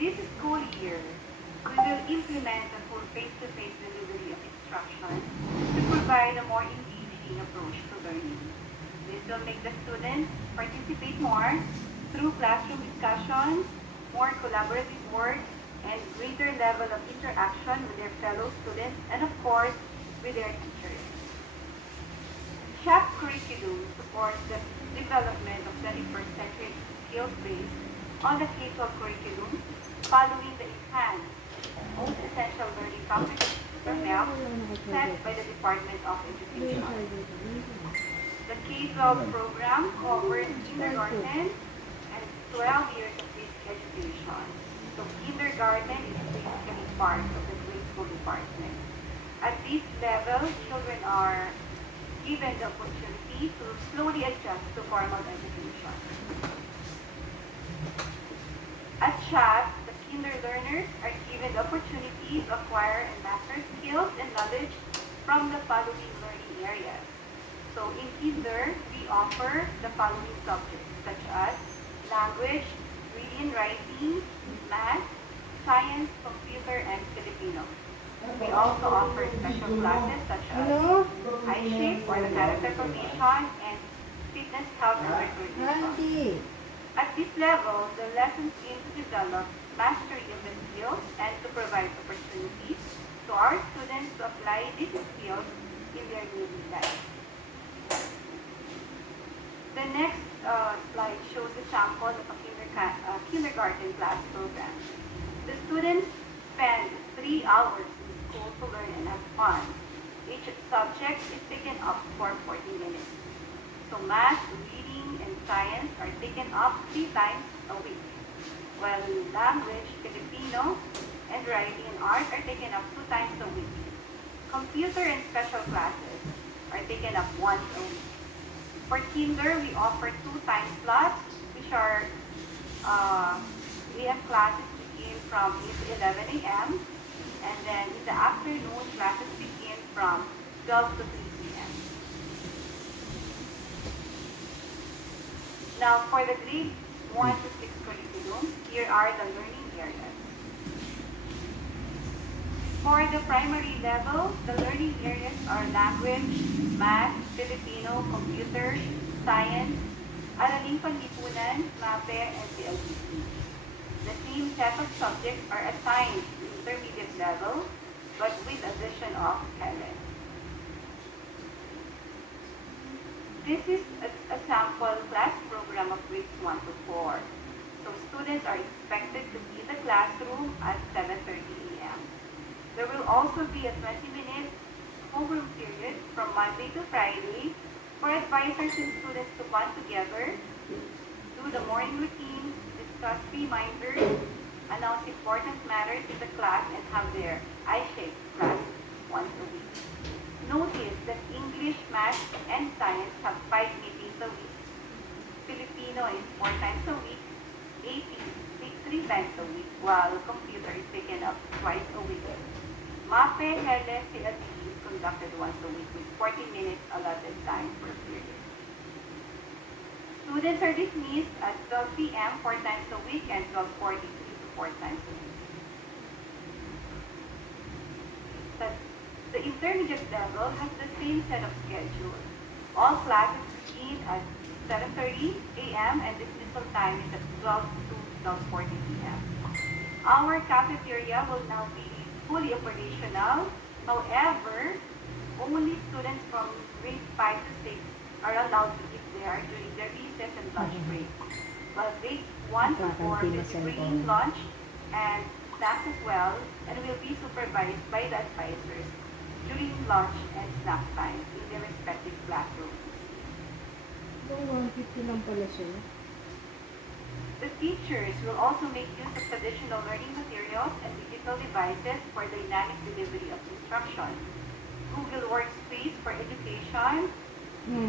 this school year, we will implement a full face-to-face delivery of instruction to provide a more engaging approach to learning. This will make the students participate more through classroom discussions, more collaborative work, and greater level of interaction with their fellow students and, of course, with their teachers. SHAP curriculum supports the development of 21st century skills based on the K-12 curriculum following the enhanced most essential learning competencies set by the Department of Education. The K-12 program covers kindergarten and 12 years of basic education. So kindergarten is basically part of the grade school department. At this level, children are given the opportunity to slowly adjust to formal education. At SHAP, the kinder learners are given the opportunity to acquire and master skills and knowledge from the following learning areas. So in kinder, we offer the following subjects such as language, reading and writing, math, science, computer, and Filipino. We also offer special classes such as SHAP or the character formation and fitness, health, and recreation. At this level, the lessons aim to develop mastery of the skills and to provide opportunities to our students to apply these skills in their daily life. The next slide shows a sample of a kindergarten class program. The students spend 3 hours in school to learn and have fun. Each subject is taken up for 40 minutes. So math, reading, and science are taken up 3 times a week, while language, Filipino, and writing and art are taken up 2 times a week. Computer and special classes are taken up once a week. For kinder, we offer 2 time slots, which are, we have classes begin from 8 to 11 a.m. and then in the afternoon, classes begin from 12 to 3 p.m. Now, for the grade 1 to 6 curriculum, here are the learning areas. For the primary level, the learning areas are language, math, Filipino, computer, science, araling panlipunan, MAPE, and CLBC. The same set of subjects are assigned to intermediate level, but with addition of Helen. This is a sample class program of grades 1 to 4. So students are expected to be in the classroom at 7:30 a.m. There will also be a 20-minute homeroom period from Monday to Friday for advisors and students to bond together, do the morning routines, discuss reminders, announce important matters in the class, and have their SHAP class once a week. Notice that English, math, and science have 5 meetings a week. Filipino is 4 times a week. AP is 3 times a week, while computer is taken up twice a week. MAPE, HELE, CLBC is conducted once a week with 40 minutes allotted time per period. Students are dismissed at 12 p.m. 4 times a week and 12:43 to 4 times a week. The intermediate level has the same set of schedule. All classes begin at 7:30 a.m. and dismissal time is at 12 to 12:40 p.m. Our cafeteria will now be fully operational. However, only students from grade 5 to 6 are allowed to eat there during their recess and lunch break. While grades 1 to 4 will be bringing lunch and snacks as well, and will be supervised by the advisors during lunch and snack time in their respective classrooms. The teachers will also make use of traditional learning materials and digital devices for dynamic delivery of instruction. Google Workspace for education,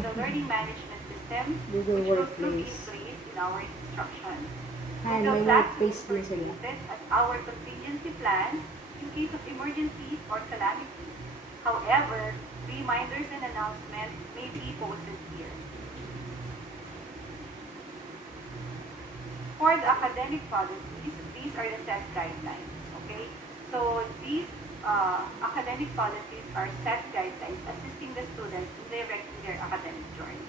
the learning management system, which will soon be in place in our instruction. Google Classroom for created as our contingency plan in case of emergencies or calamities. However, reminders and announcements may be posted here. For the academic policies, we these are the set guidelines, okay? So these academic policies are set guidelines assisting the students in directing their academic journey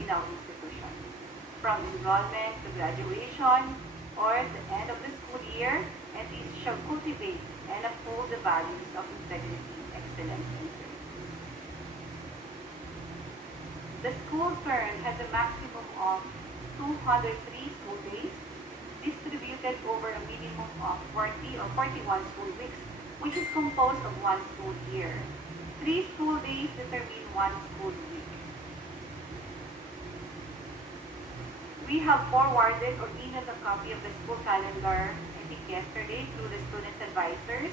in our institution, from enrollment to graduation or the end of the school year, and these shall cultivate and uphold the values of integrity, excellence, and service. The school term has a maximum of 203 school days, distributed over a minimum of 40 or 41 school weeks, which is composed of one school year. 3 school days determine one school week. We have forwarded or emailed a copy of the school calendar, I think yesterday, through the student advisors.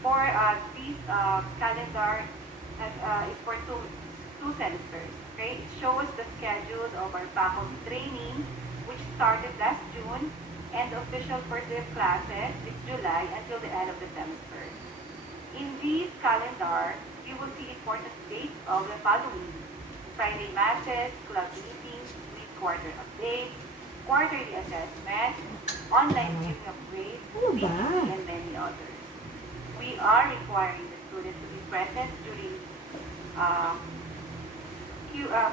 For this calendar is for two semesters. Okay, it shows the schedules of our faculty training, which started last June, and the official first day of classes is July until the end of the semester. In this calendar, you will see important dates of the following: Friday masses, club meetings, mid-quarter updates, quarterly assessment, online viewing of grades, meetings, and many others. We are requiring the students to be present during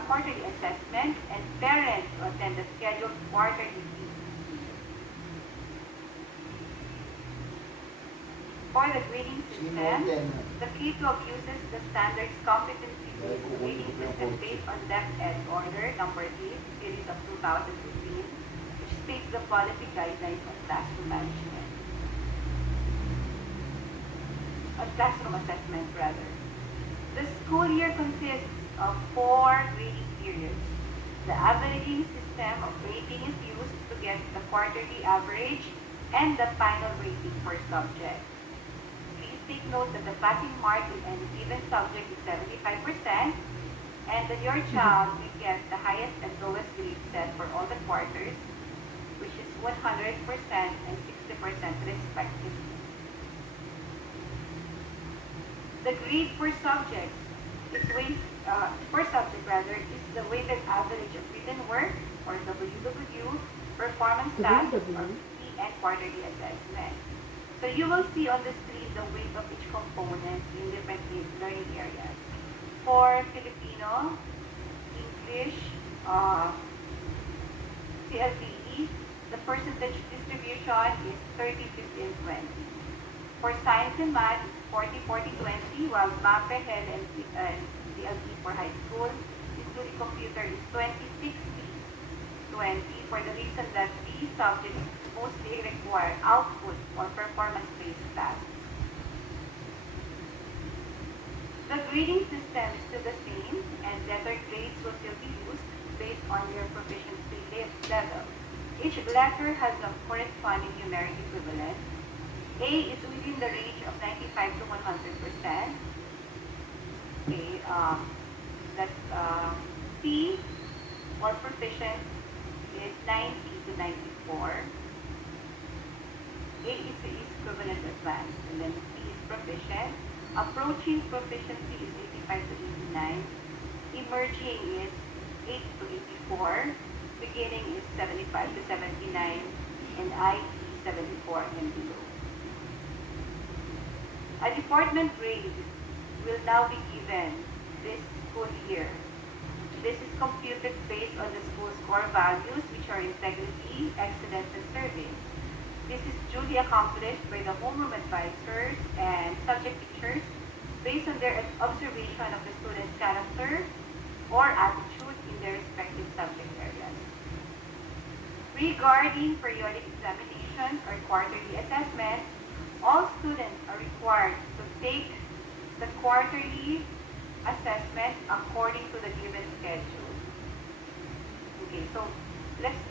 quarterly assessment, and parents to attend the scheduled quarterly meetings. For the grading system, the K-12 uses the standards competency-based grading system based on DepEd Order number 8, series of 2015, which states the policy guidelines on classroom management. On classroom assessment, rather. The school year consists of 4 grading periods. The averaging system of rating is used to get the quarterly average and the final rating per subject. Please take note that the passing mark in any given subject is 75%, and that your child will get the highest and lowest grade set for all the quarters, which is 100% and 60% respectively. The grade per subject is the weighted average of written work, or WW, performance tasks, or PT, and quarterly assessment. So you will see on the screen the weight of each component in different learning areas. For Filipino, English, CLBE, the percentage distribution is 30, 15, 20. For science and math, it's 40, 40, 20, while MAPE, HED, and CLB for high school, including computer, is 20, 60, 20, for the reason that these subjects mostly require output or performance-based tasks. The grading system is still the same, and letter grades will still be used based on your proficiency level. Each letter has a corresponding numeric equivalent. A is within the range of 95 to 100%. Okay, that's C, or proficient, is 90 to 94. A is the equivalent advanced, and then C is proficient. Approaching proficiency is 85 to 89. Emerging is 8 to 84. Beginning is 75 to 79. And IE 74 and below. A department grade will now be given this school year. This is computed based on the school's core values, which are integrity, excellence, and service. This is duly accomplished by the homeroom advisors and subject teachers based on their observation of the student's character or attitude in their respective subject areas. Regarding periodic examinations or quarterly assessments, all students are required to take the quarterly assessment according to the given schedule. Okay, so let's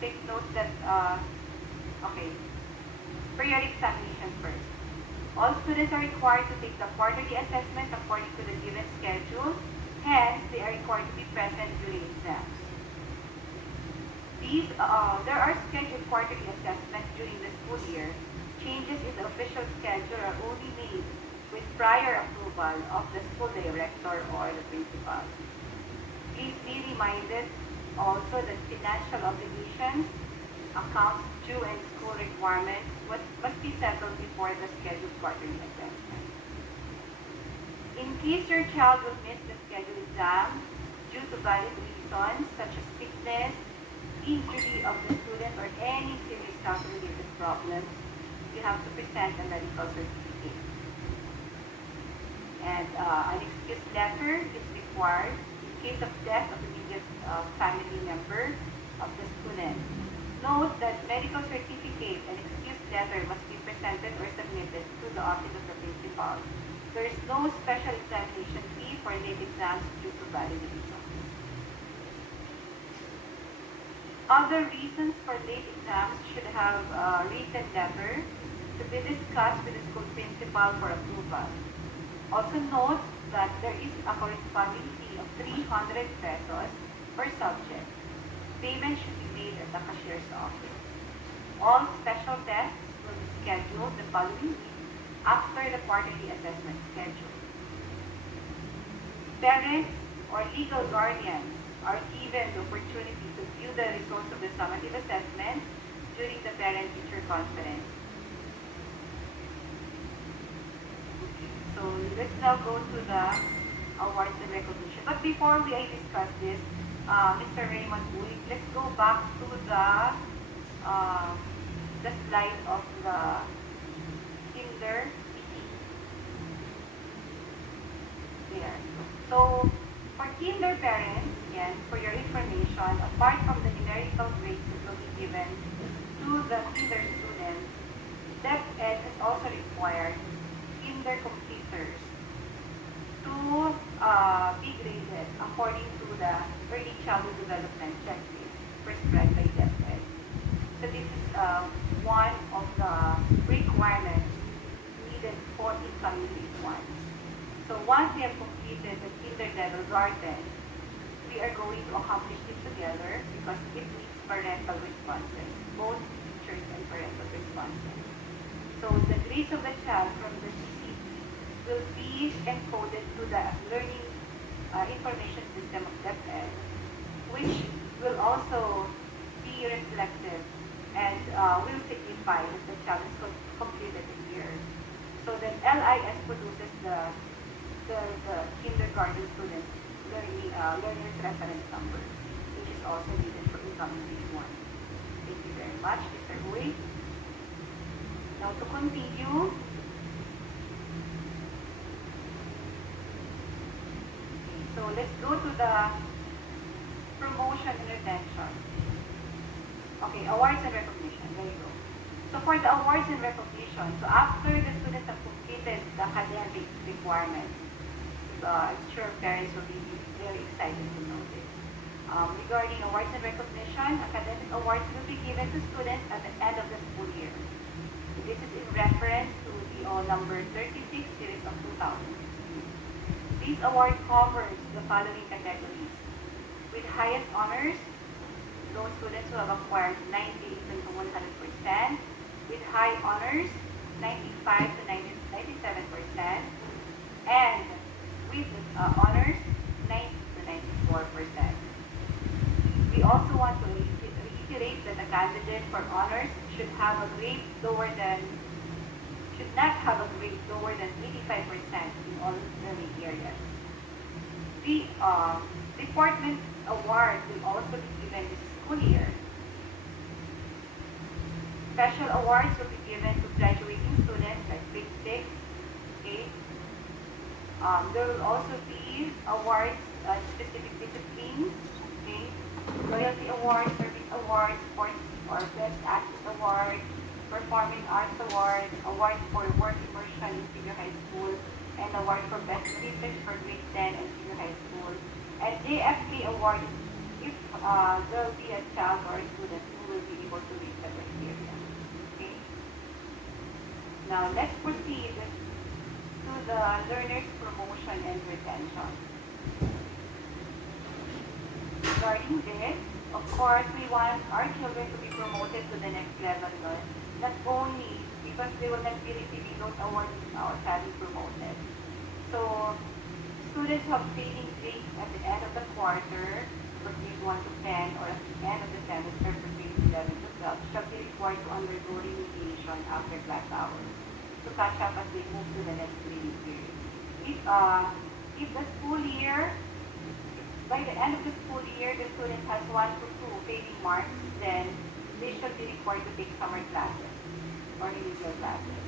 take note that periodic examination first. All students are required to take the quarterly assessment according to the given schedule. Hence, they are required to be present during exams. There are scheduled quarterly assessments during the school year. Changes in the official schedule are only made with prior approval of the school director or the principal. Please be reminded also that financial obligations accounts due and school requirements must be settled before the scheduled quarterly assessment. In case your child will miss the scheduled exam due to valid reasons such as sickness, injury of the student, or any serious health-related problems, you have to present a medical certificate. And an excuse letter is required in case of death of immediate family member of the student. Note that medical certificate and excuse letter must be presented or submitted to the office of the principal. There is no special examination fee for late exams due to valid reasons. Other reasons for late exams should have a written letter to be discussed with the school principal for approval. Also note that there is a corresponding fee of 300 pesos per subject. Payment should be made at the cashier's office. All special tests will be scheduled the following week after the quarterly assessment schedule. Parents or legal guardians are given the opportunity to view the results of the summative assessment during the parent-teacher conference. So let's now go to the awards and recognition. But before we discuss this, Mr. Raymond Uy, let's go back to the slide of the kinder PT. There. So for kinder parents, again, for your information, apart from the numerical grades that will be given to the kinder students, DepEd has also required kinder completers to be graded according to the early childhood development checklist prescribed by DepEd. So this is one of the requirements needed for incoming grade 1. So once we have completed the kindergarten garden, we are going to accomplish this together because it needs parental responses, both teachers and parental responses. So the grades of the child from the CCT will be encoded to the learning information system of DepEd, which will also be reflective and will signify that the child is completed the year. So then LIS produces the kindergarten students learner's reference number, which is also needed for incoming grade 1. Thank you very much, Mr. Huy. Now to continue, so let's go to the promotion and retention. Okay, awards and recognition. There you go. So for the awards and recognition, so after the students have completed the academic requirements, I'm sure parents will be very excited to know this. Regarding awards and recognition, academic awards will be given to students at the end of the school year. This is in reference to DO number 36, series of 2016. This award covers the following categories. With highest honors, those students who have acquired 98 to 100%. With high honors, 95 to 97%. And with honors, 90 to 94%. We also want to reiterate that the candidate for honors should not have a grade lower than 85% in all learning areas. The department award will also be given this school year. Special awards will be given to graduating students like grade 6, 8. There will also be awards specific disciplines, okay? Loyalty awards, service awards, sports or best athlete award, performing arts award, award for work immersion in senior high school, and award for best research for grade 10 and senior high school. And JFK award if there will be a child or a student who will be able to reach the criteria. Okay? Now let's proceed to the learners promotion and retention. Regarding this, of course, we want our children to be promoted to the next level, not only because they will not be receiving those awards without having promoted. So, students who have failing grades at the end of the quarter, for grade 1 to 10, or at the end of the semester for grades 11 to 12, required to undergo remediation after class hours to catch up as they move to the next grading period. If the school year, by the end of the school year, the student has 1 to 2 failing marks, then they should be required to take summer classes or remedial classes.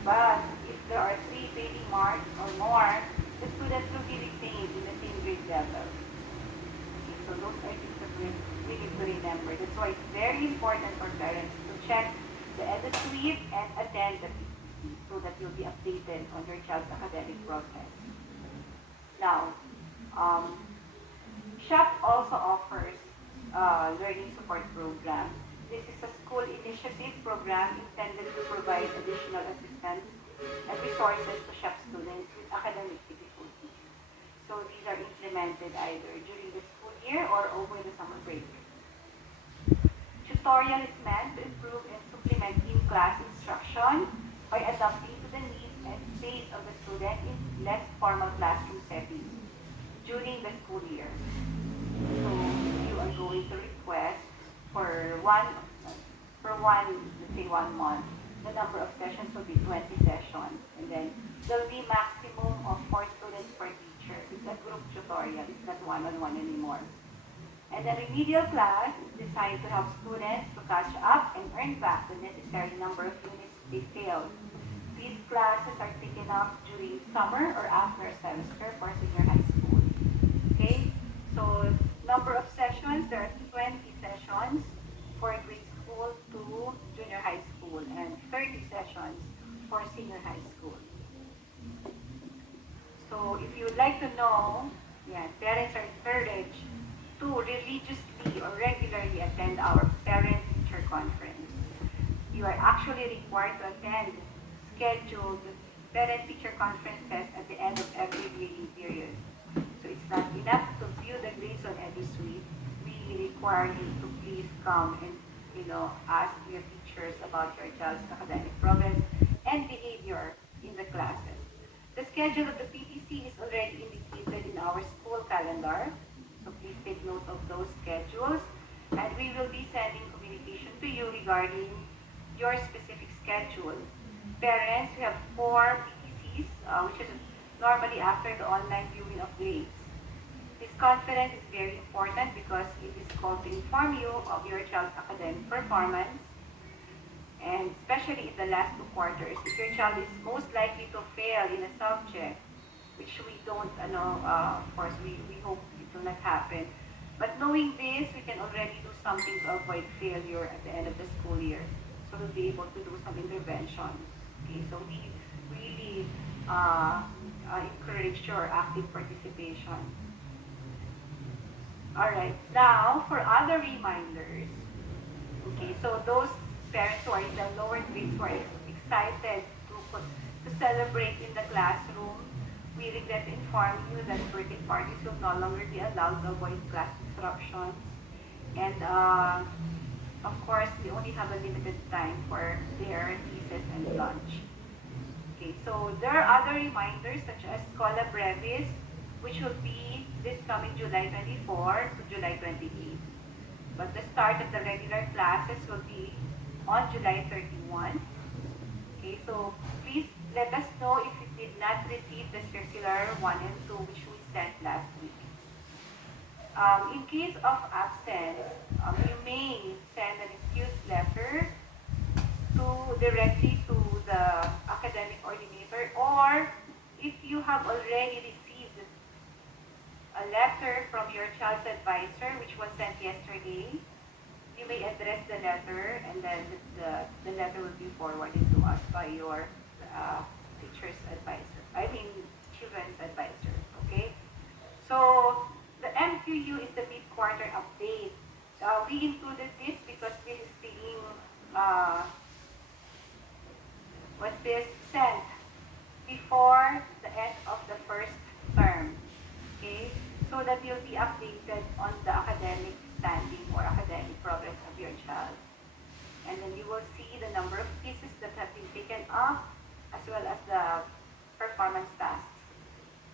But if there are 3 failing marks or more, the student will be retained in the same grade level. Okay, so those are things that we need to remember. That's why it's very important for parents to check the EDU sweep and attend the PPC so that you'll be updated on your child's academic progress. Now, SHAP also offers learning support program. This is a school initiative program intended to provide additional assistance and resources to SHAP students with academic difficulties. So these are implemented either during the school year or over the summer break. Tutorial is meant to improve and supplement in-class instruction by adapting to the needs and pace of the student in less formal classroom settings during the school year. So you are going to request for let's say 1 month, the number of sessions will be 20 sessions, and then there'll be maximum of 4 students per teacher. It's a group tutorial, it's not one-on-one anymore. And the remedial class is designed to help students to catch up and earn back the necessary number of units they failed. These classes are taken up during summer or after a semester for senior high school. Okay, so number of sessions, there are 20 sessions for grade school to junior high school and 30 sessions for senior high school. So if you would like to know, parents are encouraged to religiously or regularly attend our parent-teacher conference. You are actually required to attend scheduled parent-teacher conferences at the end of every grading period. So it's not enough to view the grades on EDU Suite. We require you to please come and ask your teachers about your child's academic progress and behavior in the classes. The schedule of the PPC is already indicated in our school calendar. So please take note of those schedules, and we will be sending communication to you regarding your specific schedule. Parents, we have 4 PPCs, which is normally after the online viewing of grades. This conference is very important because it is called to inform you of your child's academic performance, and especially in the last 2 quarters, if your child is most likely to fail in a subject, which we don't of course, we hope it will not happen. But knowing this, we can already do something to avoid failure at the end of the school year. So we'll be able to do some interventions. Okay, so we really encourage your active participation. Alright, now for other reminders. Okay, so those parents who are in the lower grades who are excited to celebrate in the classroom, we regret to inform you that birthday parties will no longer be allowed to avoid class disruptions. And of course, we only have a limited time for their thesis and lunch. Okay, so there are other reminders such as Scola Brevis, which will be this coming July 24 to July 28. But the start of the regular classes will be on July 31. Okay, so please let us know if you did not receive the circular 1 and 2 which we sent last week. In case of absence, you may send an excuse letter directly to the academic coordinator, or if you have already received a letter from your child's advisor which was sent yesterday, you may address the letter, and then the letter will be forwarded to us by your teacher's advisor. Children's advisor. Okay? So the MQU is the mid-quarter update. We included this because this is being sent before the end of the first term. Okay? So that you'll be updated on the academic standing or academic progress of your child. And then you will see the number of pieces that have been taken up, as well as the performance tasks.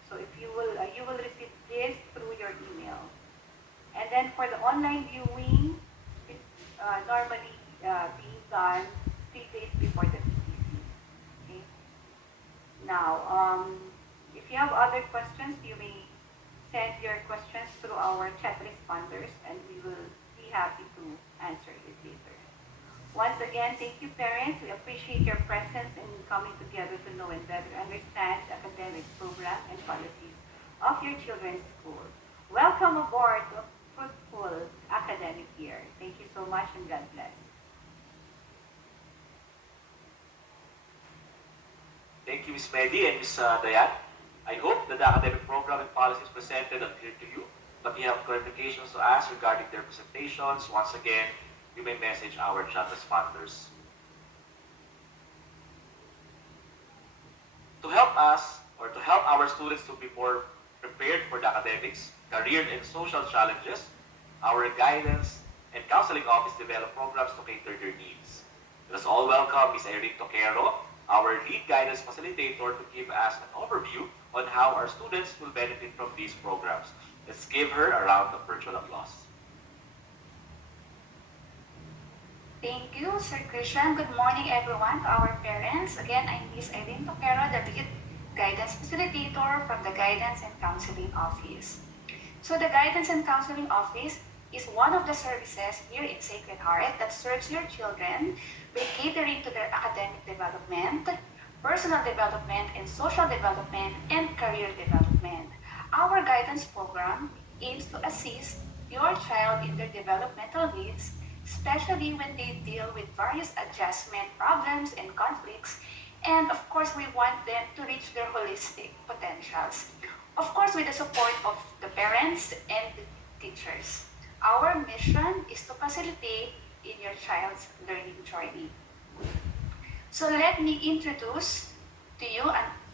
So if you will receive this through your email. And then for the online viewing, normally being done 3 days before the PTC. Okay? Now, if you have other questions, you may send your questions through our chat responders and we will be happy to answer it later. Once again, thank you parents. We appreciate your presence in coming together to know and better understand the academic program and policies of your children's school. Welcome aboard to a fruitful academic year. Thank you so much and God bless. Thank you, Ms. Mehdi and Ms. Dayan. I hope that the academic program and policies presented are clear to you, but you have clarifications to ask regarding their presentations. Once again, you may message our chat responders. To help us, or to help our students to be more prepared for the academics, career, and social challenges, our guidance and counseling office develop programs to cater their needs. Let us all welcome Ms. Irene Toquero, our lead guidance facilitator, to give us an overview on how our students will benefit from these programs. Let's give her a round of virtual applause. Thank you, Sir Christian. Good morning, everyone, to our parents. Again, I'm Ms. Irene Toquero, the lead guidance facilitator from the Guidance and Counseling Office. So the Guidance and Counseling Office is one of the services here in Sacred Heart that serves your children by catering to their academic development, personal development, and social development, and career development. Our guidance program aims to assist your child in their developmental needs, especially when they deal with various adjustment problems and conflicts. And of course, we want them to reach their holistic potentials. Of course, with the support of the parents and the teachers. Our mission is to facilitate in your child's learning journey. So let me introduce to you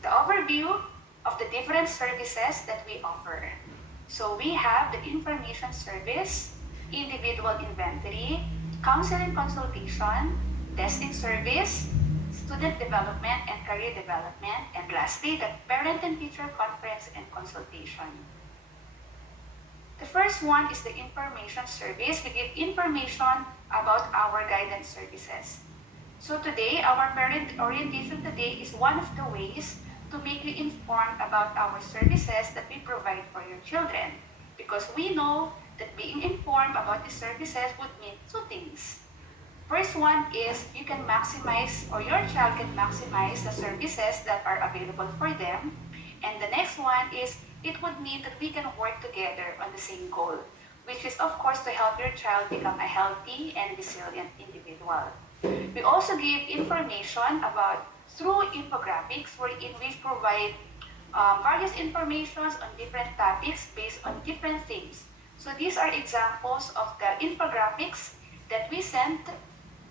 the overview of the different services that we offer. So we have the information service, individual inventory, counseling consultation, testing service, student development and career development, and lastly, the parent and teacher conference and consultation. The first one is the information service. We give information about our guidance services. So today, our parent orientation today is one of the ways to make you informed about our services that we provide for your children. Because we know that being informed about the services would mean two things. First one is you can maximize, or your child can maximize the services that are available for them. And the next one is it would mean that we can work together on the same goal, which is of course to help your child become a healthy and resilient individual. We also give information about through infographics wherein we provide various informations on different topics based on different themes. So these are examples of the infographics that we send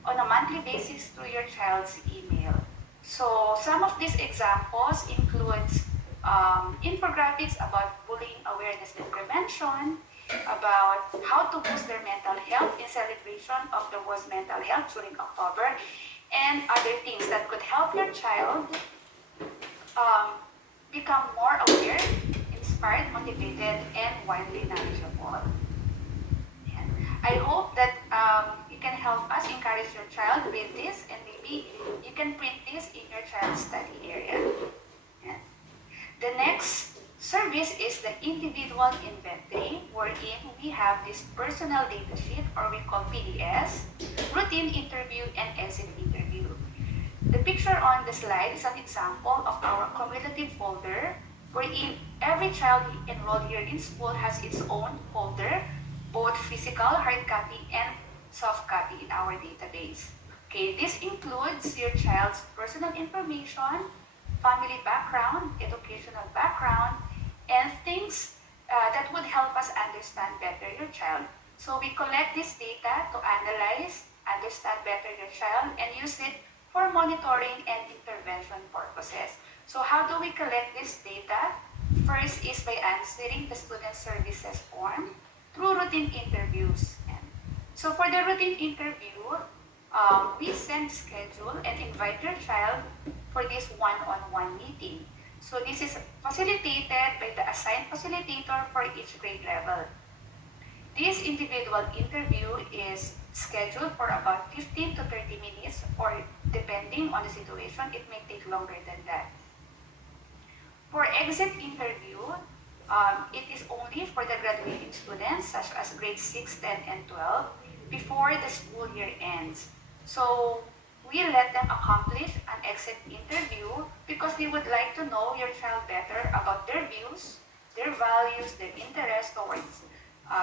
on a monthly basis through your child's email. So some of these examples includes infographics about bullying awareness and prevention, about how to boost their mental health in celebration of the World's Mental Health during October, and other things that could help your child become more aware, inspired, motivated, and widely knowledgeable. I hope that you can help us encourage your child with this, and maybe you can print this in your child's study area. Yeah. The next service is the individual inventory, wherein we have this personal data sheet, or we call PDS, routine interview, and exit interview. The picture on the slide is an example of our cumulative folder, wherein every child enrolled here in school has its own folder, both physical, hard copy, and soft copy in our database. Okay, this includes your child's personal information, family background, educational background, and things that would help us understand better your child. So we collect this data to analyze, understand better your child, and use it for monitoring and intervention purposes. So how do we collect this data? First is by answering the student services form through routine interviews. So for the routine interview, we send schedule and invite your child for this one-on-one meeting. So this is facilitated by the assigned facilitator for each grade level. This individual interview is scheduled for about 15 to 30 minutes, or depending on the situation, it may take longer than that. For exit interview, it is only for the graduating students, such as grades 6, 10, and 12, before the school year ends. So we let them accomplish an exit interview because we would like to know your child better about their views, their values, their interests towards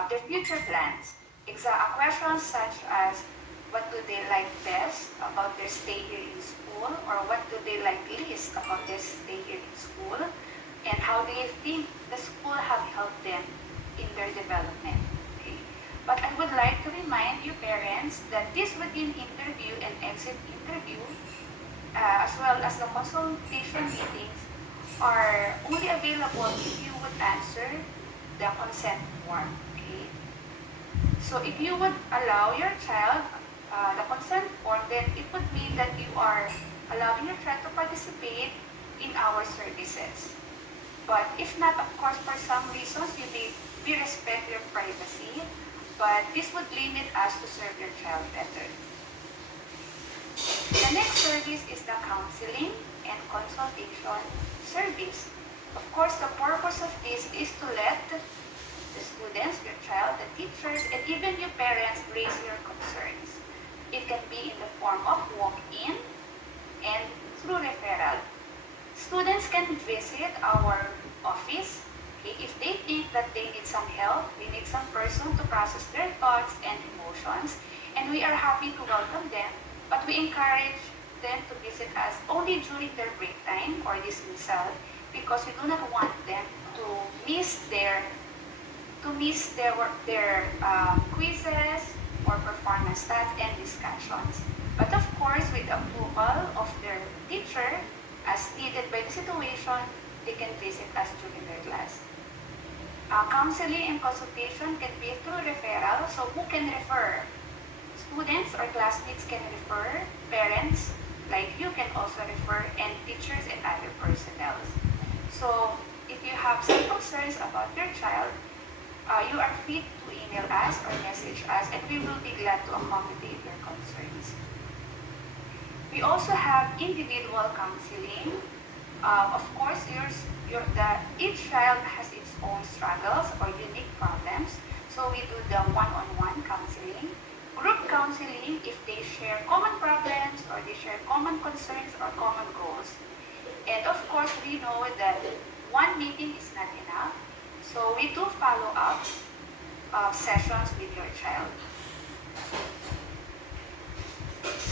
their future plans. Questions such as what do they like best about their stay here in school, or what do they like least about their stay here in school, and how do you think the school have helped them in their development. Okay? But I would like to remind you parents that this routine interview and exit interview, as well as the consultation meetings, are only available if you would answer the consent form. Okay? So if you would allow your child the consent form, then it would mean that you are allowing your child to participate in our services. But if not, of course, for some reasons, we respect your privacy, but this would limit us to serve your child better. The next service is the counseling and consultation service. Of course, the purpose of this is to let the students, your child, the teachers, and even your parents raise your concerns. It can be in the form of walk-in and through referral. Students can visit our office, okay, if they think that they need some help, they need some person to process their thoughts and emotions, and we are happy to welcome them, but we encourage them to visit us only during their break time or dismissal, because we do not want them to miss their quizzes or performance tasks and discussions. But of course, with the approval of their teacher, as needed by the situation, they can visit us during their class. Counseling and consultation can be through referral, so who can refer? Students or classmates can refer, parents like you can also refer, and teachers and other personnel. So if you have some concerns about your child, you are free to email us or message us, and we will be glad to accommodate your concerns. We also have individual counseling. Of course, each child has its own struggles or unique problems, so we do the one-on-one counseling. Group counseling if they share common problems or they share common concerns or common goals. And of course, we know that one meeting is not enough, so we do follow-up sessions with your child.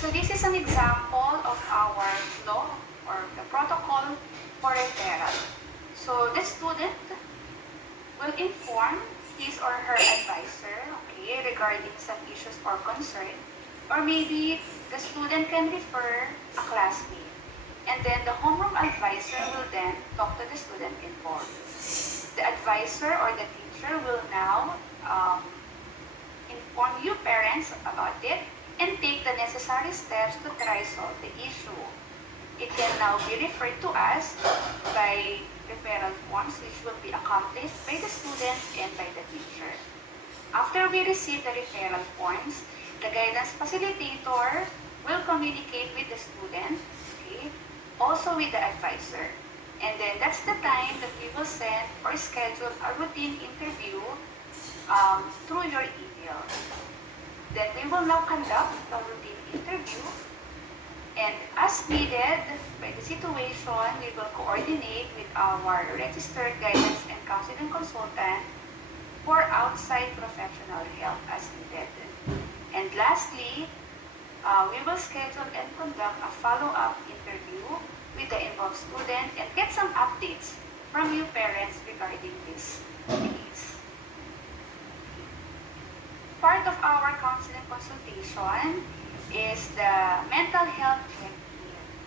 So this is an example of our law or the protocol for referral. So the student will inform his or her advisor, okay, regarding some issues or concern, or maybe the student can refer a classmate, and then the homeroom advisor will then talk to the student involved. The advisor or the teacher will now inform you parents about it and take the necessary steps to try solve the issue. It can now be referred to us by referral forms, which will be accomplished by the student and by the teacher. After we receive the referral forms, the guidance facilitator will communicate with the student, okay, also with the advisor. And then that's the time that we will send or schedule a routine interview through your email. Then we will now conduct the routine interview, and as needed by the situation, we will coordinate with our registered guidance and counseling consultant for outside professional help as needed. And lastly, we will schedule and conduct a follow-up interview with the involved student and get some updates from you parents regarding this case. Part of our counseling consultation is the mental health check-in.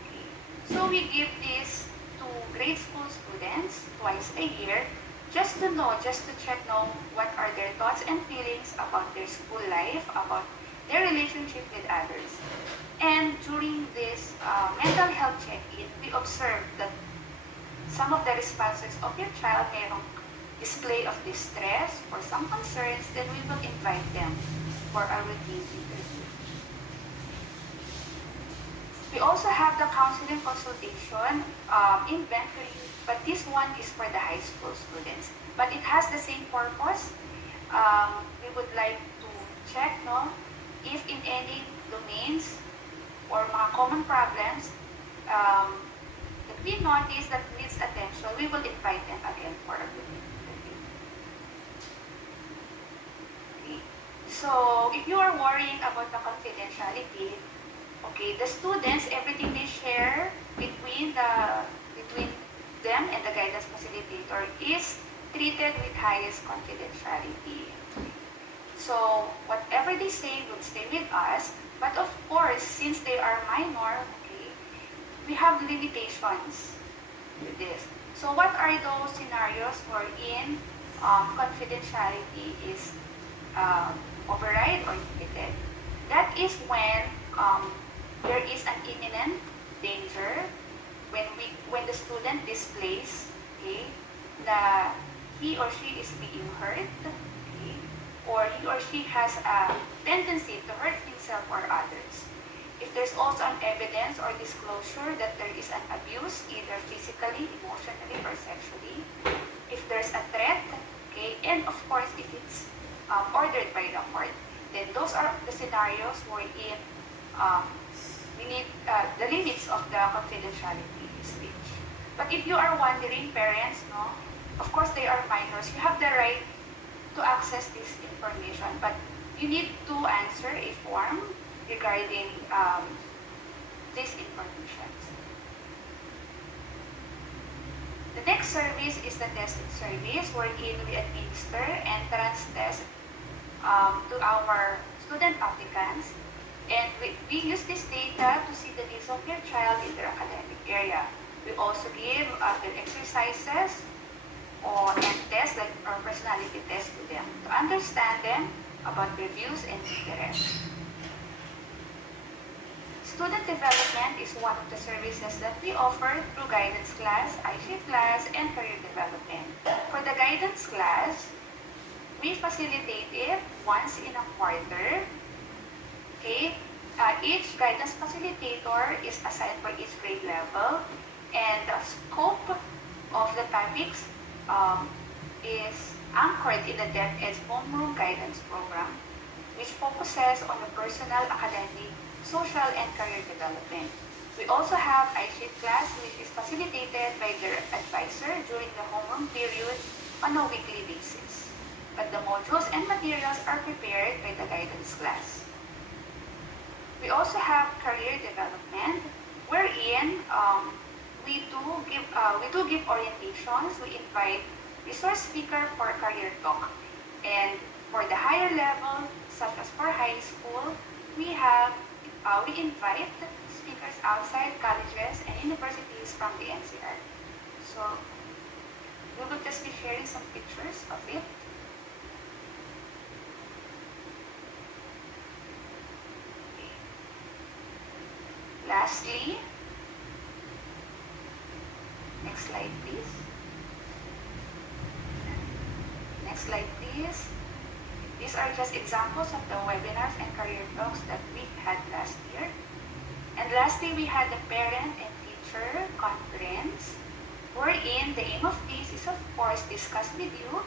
Okay. So we give this to grade school students twice a year, just to know what are their thoughts and feelings about their school life, about their relationship with others. And during this mental health check-in, we observe that some of the responses of your child may display of distress or some concerns, then we will invite them for a routine interview. We also have the counseling consultation inventory, but this one is for the high school students. But it has the same purpose. We would like to check if in any domains or mga common problems that we notice that needs attention, we will invite them again for a good interview. Okay. So if you are worrying about the confidentiality, okay, the students, everything they share between them and the guidance facilitator is treated with highest confidentiality. So whatever they say will stay with us, but of course, since they are minor, okay, we have limitations with this. So what are those scenarios wherein confidentiality is override or limited? That is when there is an imminent danger when the student displays, okay, that he or she is being hurt, okay, or he or she has a tendency to hurt himself or others. If there's also an evidence or disclosure that there is an abuse, either physically, emotionally, or sexually, if there's a threat, okay, and of course if it's ordered by the court, then those are the scenarios wherein we need the limits of the confidentiality is reached. But if you are wondering, parents, of course they are minors, you have the right to access this information, but you need to answer a form regarding these information. The next service is the testing service, wherein we administer entrance test to our student applicants. And we use this data to see the needs of your child in their academic area. We also give their exercises and tests like our personality test to them to understand them about their views and interests. Student development is one of the services that we offer through guidance class, ISHAP class, and career development. For the guidance class, we facilitate it once in a quarter. Okay, each guidance facilitator is assigned for each grade level, and the scope of the topics is anchored in the DepEd's homeroom guidance program, which focuses on the personal, academic, social, and career development. We also have ISHAP class, which is facilitated by their advisor during the homeroom period on a weekly basis. But the modules and materials are prepared by the guidance class. We also have career development, wherein we do give orientations. We invite resource speaker for career talk, and for the higher level, such as for high school, we invite speakers outside colleges and universities from the NCR. So we will just be sharing some pictures of it. Lastly, next slide please. Next slide please. These are just examples of the webinars and career talks that we had last year. And lastly, we had the parent and teacher conference, wherein the aim of this is of course discuss with you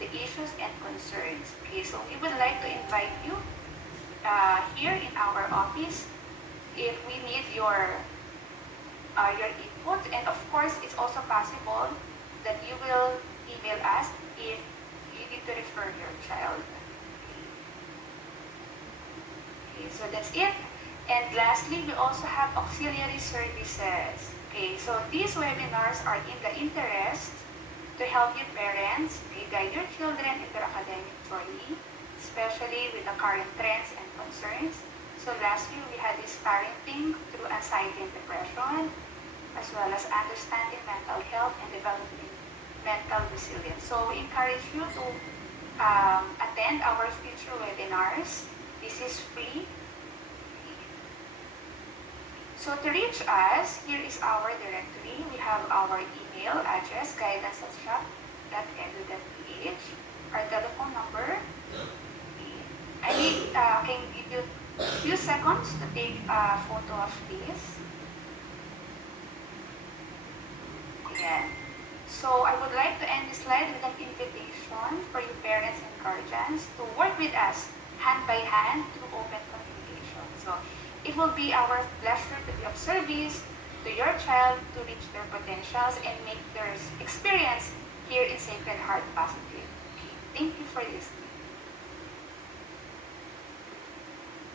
the issues and concerns. Okay, so we would like to invite you here in our office if we need your input, and of course it's also possible that you will email us if you need to refer your child. Okay, so that's it. And lastly, we also have auxiliary services. Okay, so these webinars are in the interest to help you parents guide your children in their academic journey, especially with the current trends and concerns. So last year, we had this parenting through anxiety and depression, as well as understanding mental health and developing mental resilience. So we encourage you to attend our future webinars. This is free. So to reach us, here is our directory. We have our email address, guidance@shap.edu.ph, our telephone number, Can give you a few seconds to take a photo of this. Again. So I would like to end this slide with an invitation for you parents and guardians to work with us hand by hand through open communication. So it will be our pleasure to be of service to your child to reach their potentials and make their experience here in Sacred Heart positive. Thank you for listening.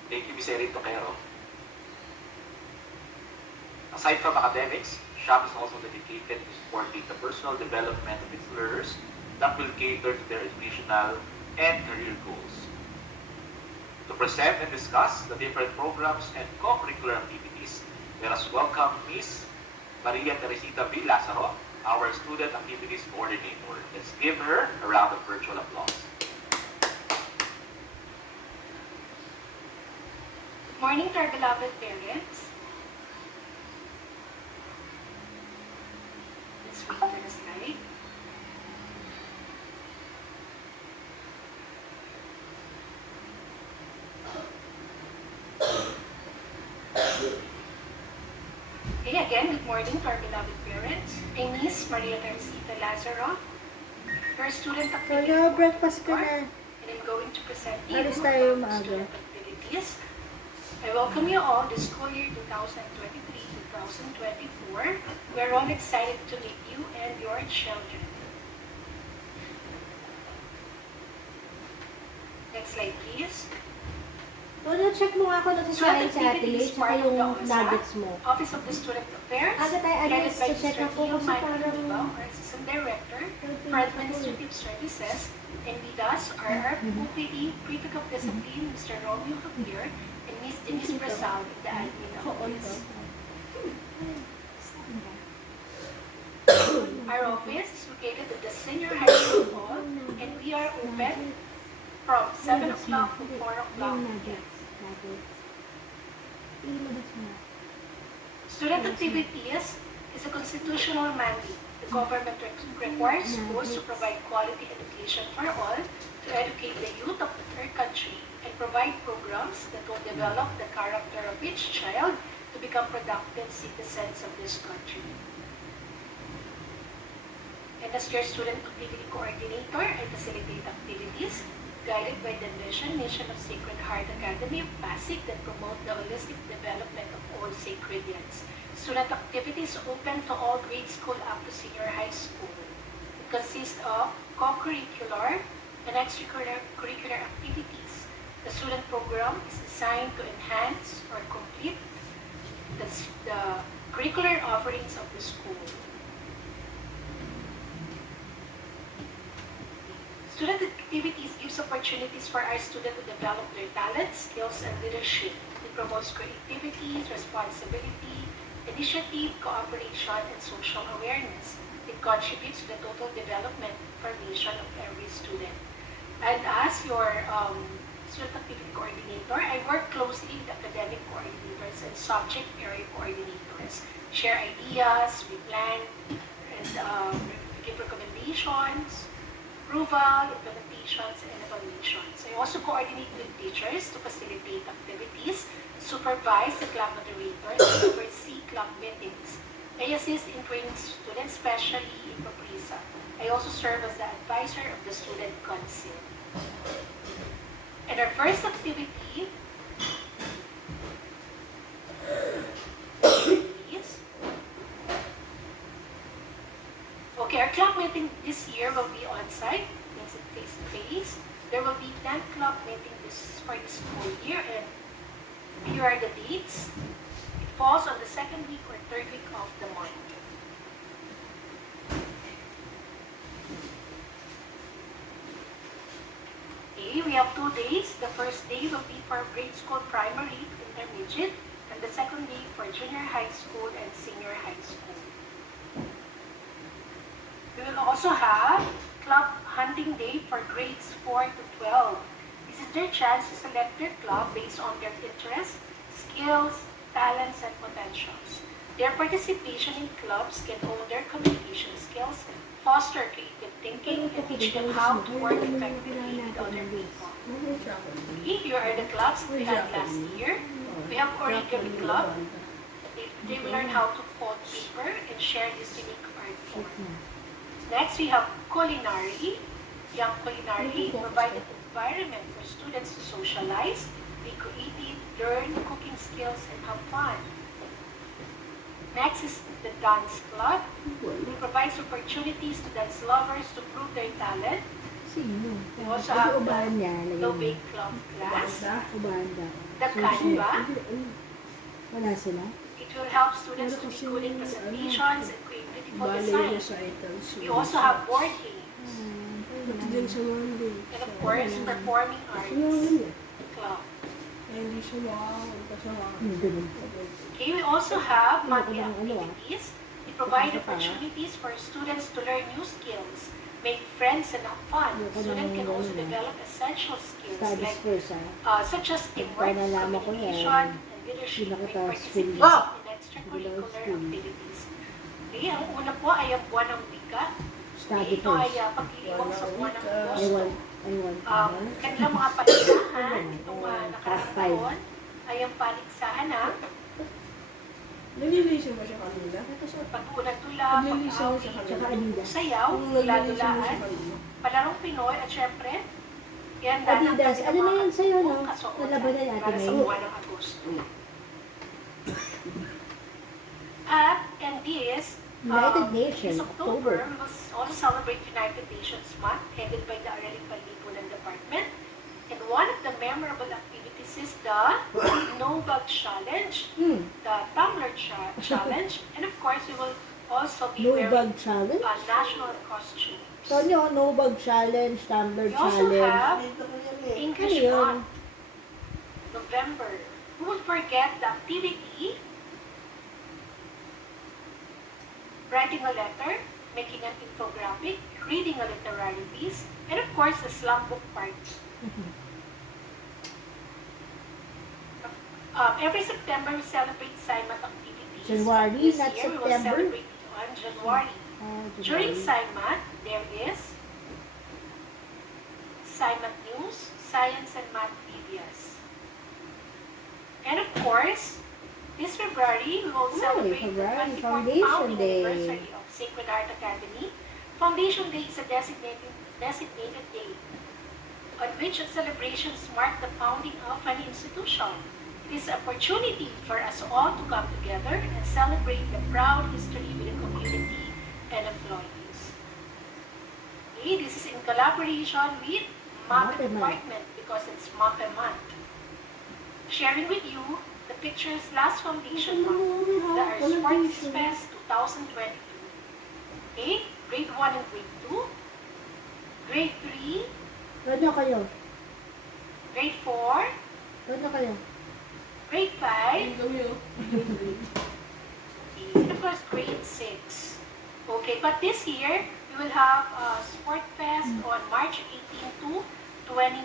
Thank you, Ms. Erin Toquero. Aside from academics, SHAP is also dedicated to supporting the personal development of its learners that will cater to their educational and career goals. To present and discuss the different programs and co-curricular activities, let us welcome Ms. Maria Teresita V. Lazaro, our Student Activities Coordinator. Let's give her a round of virtual applause. Good morning to our beloved parents. Let's wait for the slide. Okay, again, good morning to our beloved parents. I'm Miss Maria Teresita Lazaro, your student activity Hello, breakfast ka coordinator, na. and I'm going to present you Alis tayo about maaga. student activities. I welcome you all this school year 2023-2024. We're all excited to meet you and your children. Next slide, please. Check mo nga kung nagsasayin sa Activities athlete, saka part of the yung OSA, nuggets mo. Office of the Student Affairs, Aga tayo headed alis, by check Mr. ako Theo kasi Michael parang... Diba, our Assistant Director for Administrative Services, and with us are our OPE, Critical Discipline, Mr. Romeo Javier, and Ms. Denise Brasal in the admin office. Our office is located at the Senior High School Hall, and we are open from 7 o'clock to 4 o'clock. Yung nuggets. Ilabas mo. Student activities is a constitutional mandate. The government requires schools to provide quality education for all, to educate the youth of our country, and provide programs that will develop the character of each child to become productive citizens of this country. And as your student activity coordinator, I facilitate activities guided by the mission of Sacred Heart Academy of Pasig that promote the holistic development of all sacredians. Student activities open to all grade school up to senior high school. It consists of co-curricular and extracurricular activities. The student program is designed to enhance or complete the curricular offerings of the school. Student activities gives opportunities for our students to develop their talents, skills, and leadership. It promotes creativity, responsibility, initiative, cooperation, and social awareness. It contributes to the total development and formation of every student. And as your student activity coordinator, I work closely with academic coordinators and subject area coordinators. Share ideas, we plan, and give recommendations, approval, implementations, and evaluations. I also coordinate with teachers to facilitate activities, supervise the club moderators, and oversee club meetings. I assist in training students, especially in Paprisa. I also serve as the advisor of the student council. And our first activity is, okay, our club meeting this year will be on-site, means it face-to-face. There will be 10 club meetings for this school year, and here are the dates. It falls on the second week or third week of the month. Okay, we have 2 days. The first day will be for grade school, primary, intermediate, and the second day for junior high school and senior high school. We will also have club hunting day for grades 4 to 12. This is their chance to select their club based on their interests, skills, talents, and potentials. Their participation in clubs can hone their communication skills, foster creative thinking, and teach them how to work effectively with other people. Here are the clubs we had last year. We have origami club. They will learn how to fold paper and share this unique art form. Next, we have culinary. Young culinary provide an environment for students to socialize, be creative, learn cooking skills, and have fun. Next is the dance club. It provides opportunities to dance lovers to prove their talent. Sino? We also have Ubahan niya. the low-bake club class, Ubahan daw. the Canva. Wala sila? It will help students to be good in presentations and create beautiful designs. We also have board games. And of course, performing arts club. Okay, we also have monthly activities. They provide opportunities for students to learn new skills, make friends, and have fun. Students can also develop essential skills such as teamwork, communication, and leadership by participating in extracurricular activities. Okay, ang una po ay ang buwan ng wika. Study Ito ay first. pag-iwang sa buwan ng Agosto. Aywan. Kanilang mga paligsahan, itong nakaraang taon, ay ang paligsahan ng Nalilisa mo siya kanila? pag-uula-tula, Tsaka pag-awit, Adidas. sayaw, tula-tulaan, palarong Pinoy, at syempre, yan Adidas. Ano na yan sa'yo, no? kasuotan Nalaban na natin para sa ngayon. buwan ng Agosto. At, and this, United Nations, this October, October. we will also celebrate United Nations Month, headed by the Araling Palipunan Department. And one of the memorable activities is the No Bag Challenge, the Tumbler Challenge, and of course, we will also be No wearing bag challenge? national costumes. So, nyo, no bag challenge, tumbler We also challenge. have Dito ko yan eh. English Ano yun? Month, November. Who would forget the activity? Writing a letter, making an infographic, reading a literary piece, and of course, the slam book party. Every September, we celebrate SIMAT activities. January, This not year, we will September. celebrate it on January. During SIMAT, there is SIMAT News, Science and Math Videos. And of course, this February, we will celebrate the February, 24th Foundation founding Day. anniversary of Sacred Heart Academy. Foundation Day is a designated day on which celebrations mark the founding of an institution. It is an opportunity for us all to come together and celebrate the proud history with the community and employees. Okay, this is in collaboration with MAPE MAPE Month. Department because it's MAPE Month. Sharing with you the pictures last Foundation Month, the Our Sports Fest 2022. Okay, grade 1 and grade 2, grade 3, Ano kayo? grade 4, Ano kayo? grade 5, Ang gawin oh. and of course grade 6. Okay, but this year, we will have a Sport Fest on March 18 to 21.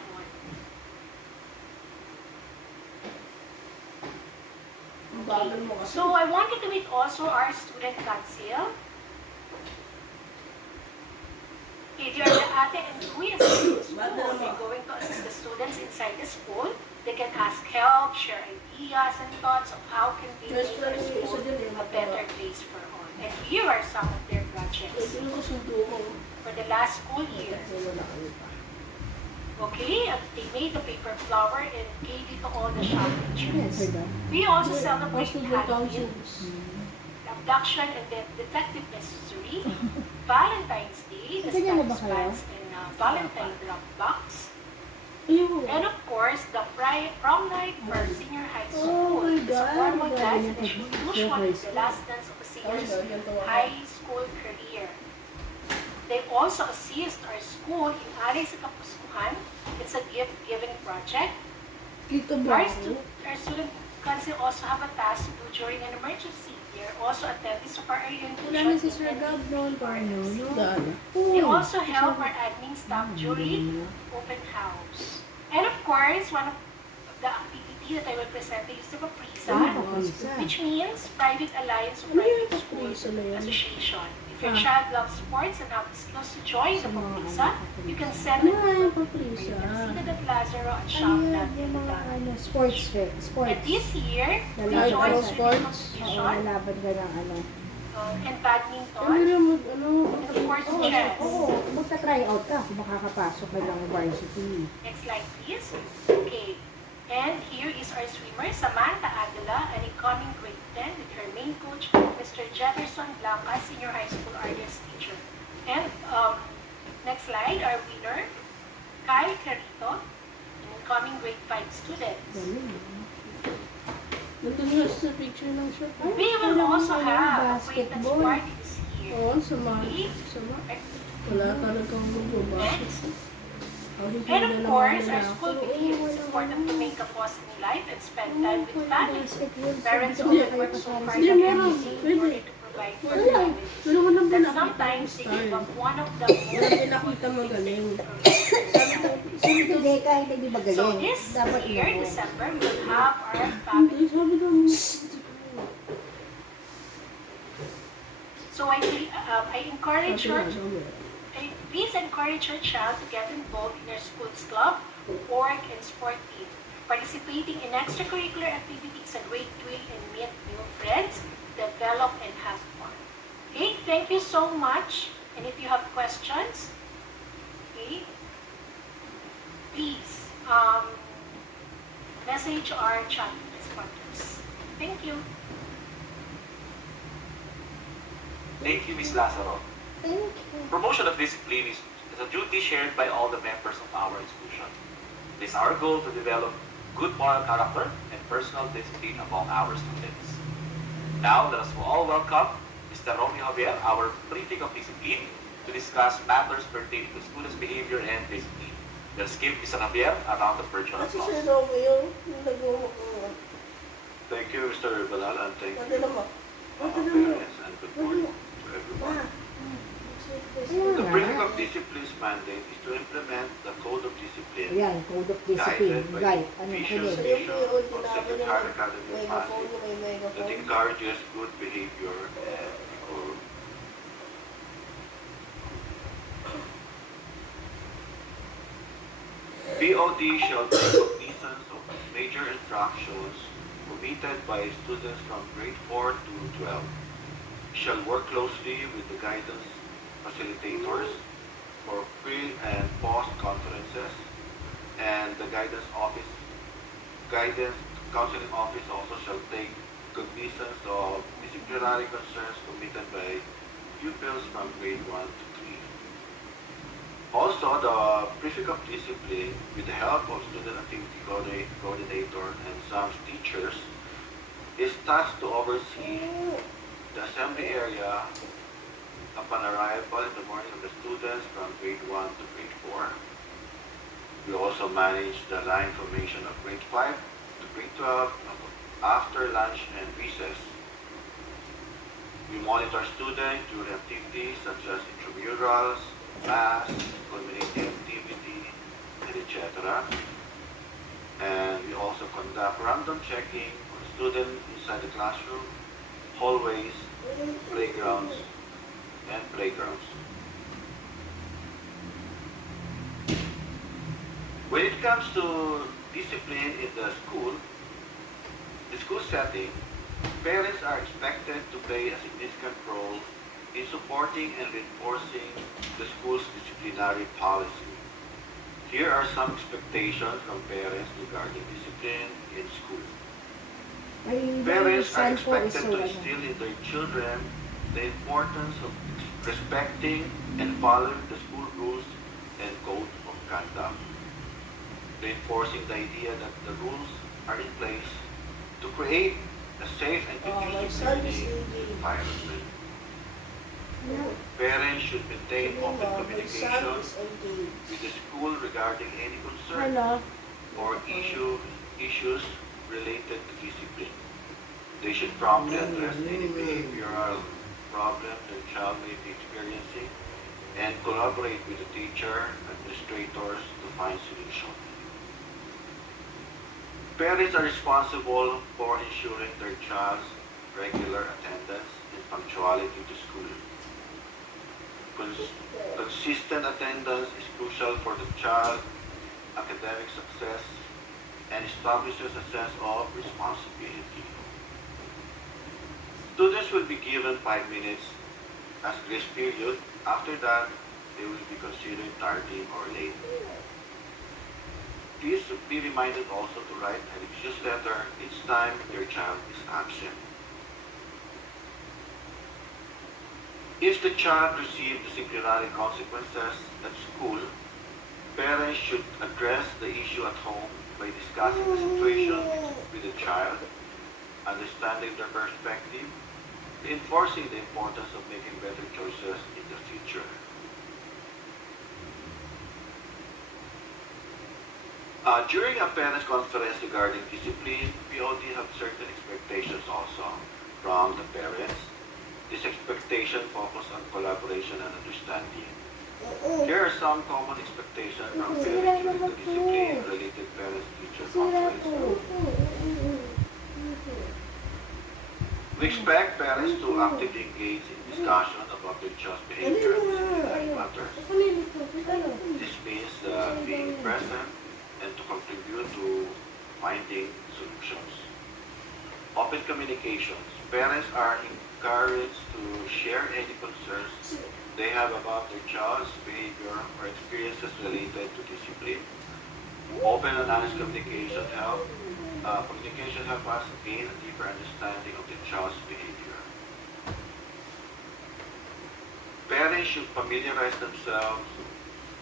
Ang bagal mo kasi. So I wanted to meet also our student council. If you're the ate and kuya sa school, they're going to assist the students inside the school. They can ask help, share ideas and thoughts of how can we make our school a better place for all. And here are some of their projects Ito yung sundo ko. for the last school year. Wala kami pa. Okay, and they made the paper flower and gave it to all the SHAP Ano yan, teachers. sir daw? We also celebrate Student Halloween, councils. abduction and the detective mystery, Valentine's Day, the Ganyan na ba status kayo? bands and Valentine drop box, Ayun. and of course, the prom night for senior high Oh school. my It's a God, formal grabe dance yan. and usually the last dance of a senior's high school career. They also assist our school in Alay sa Kapuskuhan. It's a gift-giving project. Dito ba Our, ako? our student council also have a task to do during an emergency. They are also attending super orientation. Wala na si Sir and Gab noon, paano, no? Daan. They also help our admin staff during open house. And of course, one of the activity that I will present is the Paprisa. Prisa? which means Private Alliance of Ano yung Private School paprisa na yan? Association. If your Ah. child loves sports and have skills to join the Sa mga Paprisa, ano, you can send Ano an nga email yung or paprisa? you can see that at Lazaro at Ano yan? Yung mga SHAP.in. ano, sports fair. And Sports. this year, we Lalaban joined ka. swimming Sports? Oo, competition lalaban ka ng ano. and Ano badminton. na mag, ano? And of course, Oo, chess. oo. Magta-try out ka kung makakapasok ka ng varsity. Next slide, please. Okay. And here is our swimmer, Samantha Aguila, an incoming grade 10 with her main coach, Mr. Jefferson Blanca, senior high school RDS teacher. And next slide, our winner, Kyle Carito, an incoming grade 5 student. Galing. Nandun nga sa picture ng shop. Ay, We will alam mo, also ano, have acquaintance basketball. party this year. Oo, sama. Okay? Sama. Wala talagang magbabasa. Next. Ako And of course, our na school believes it's important to make a positive life and spend time with Wala family. basketball. Parents Sabi ko, often kayo work so kasali hard sa Hindi, at meron. everything in Pwede. order to provide for Wala. their families. Pero wala That pinakita ang sometimes they star. give up one of the Wala most pinakita magaling. Hindi, kahit hindi So magaling. this Dapat year, ino. December, we will have our Hindi, family. sabi ko. So I encourage your please encourage your child to get involved in your school's club, org, and sport team. Participating in extracurricular activities is a great way and meet new friends, develop, and have fun. Okay, thank you so much. And if you have questions, okay, please message our chat responders. Thank you. Thank you, Ms. Lazaro. Thank you. Promotion of discipline is a duty shared by all the members of our institution. It is our goal to develop good moral character and personal discipline among our students. Now, let us all welcome Mr. Romeo Javier, our prefect of discipline, to discuss matters pertaining to students' behavior and discipline. Let's give Mr. Javier a round of virtual Kasi si applause. Romeo, yung nag-uwa. Thank you, Mr. Balal, and thank you, Madala mo. parents, and good morning to everyone. The Prefect of Discipline's mandate is to implement the Code of Discipline Ayan, code of discipline. guided by Right. the Ano vicious ko mission Yung of ginagawa Sacred niya Heart ng Academy of megaphone, Pasig yung may that megaphone. encourages good behavior and decorum. BOD shall take cognizance of major infractions committed by students from grade 4 to 12. Shall work closely with the guidance facilitators for pre and post conferences, and the guidance counseling office also shall take cognizance of disciplinary concerns committed by pupils from grade 1 to 3. Also, the Prefect of Discipline, with the help of Student Activity Coordinator and some teachers, is tasked to oversee the assembly area upon arrival in the morning of the students from grade 1 to grade 4. We also manage the line formation of grade 5 to grade 12 after lunch and recess. We monitor students during activities such as intramurals, math, community activity, and etc. And we also conduct random checking on students inside the classroom, hallways, playgrounds, and playgrounds. When it comes to discipline in the school setting, parents are expected to play a significant role in supporting and reinforcing the school's disciplinary policy. Here are some expectations from parents regarding discipline in school. Ay, Parents are son ko is expected so, to instill in their children the importance of respecting and following the school rules and code of conduct, reinforcing the idea that the rules are in place to create a safe and My conducive son is learning engaged. environment. Yeah. Parents should maintain open My son communication is engaged. with the school regarding any concern Hello? or issues related to discipline. They should promptly address any behavioral problem the child may be experiencing and collaborate with the teacher, administrators to find solutions. Parents are responsible for ensuring their child's regular attendance and punctuality to school. Consistent attendance is crucial for the child's academic success and establishes a sense of responsibility. Students will be given 5 minutes as grace period. After that, they will be considered tardy or late. Please be reminded also to write an excuse letter each time your child is absent. If the child receives disciplinary consequences at school, parents should address the issue at home by discussing the situation with the child, understanding their perspective, reinforcing the importance of making better choices in the future. During a parents' conference regarding discipline, POD have certain expectations also from the parents. This expectation focus on collaboration and understanding. Here are some common expectations from parents during the discipline-related parents-teacher conference. We expect parents to actively engage in discussion about their child's behavior and disciplinary matters. This means being present and to contribute to finding solutions. Open communications. Parents are encouraged to share any concerns they have about their child's behavior or experiences related to discipline. Open and honest communication help us gain a deeper understanding of the child's behavior. Parents should familiarize themselves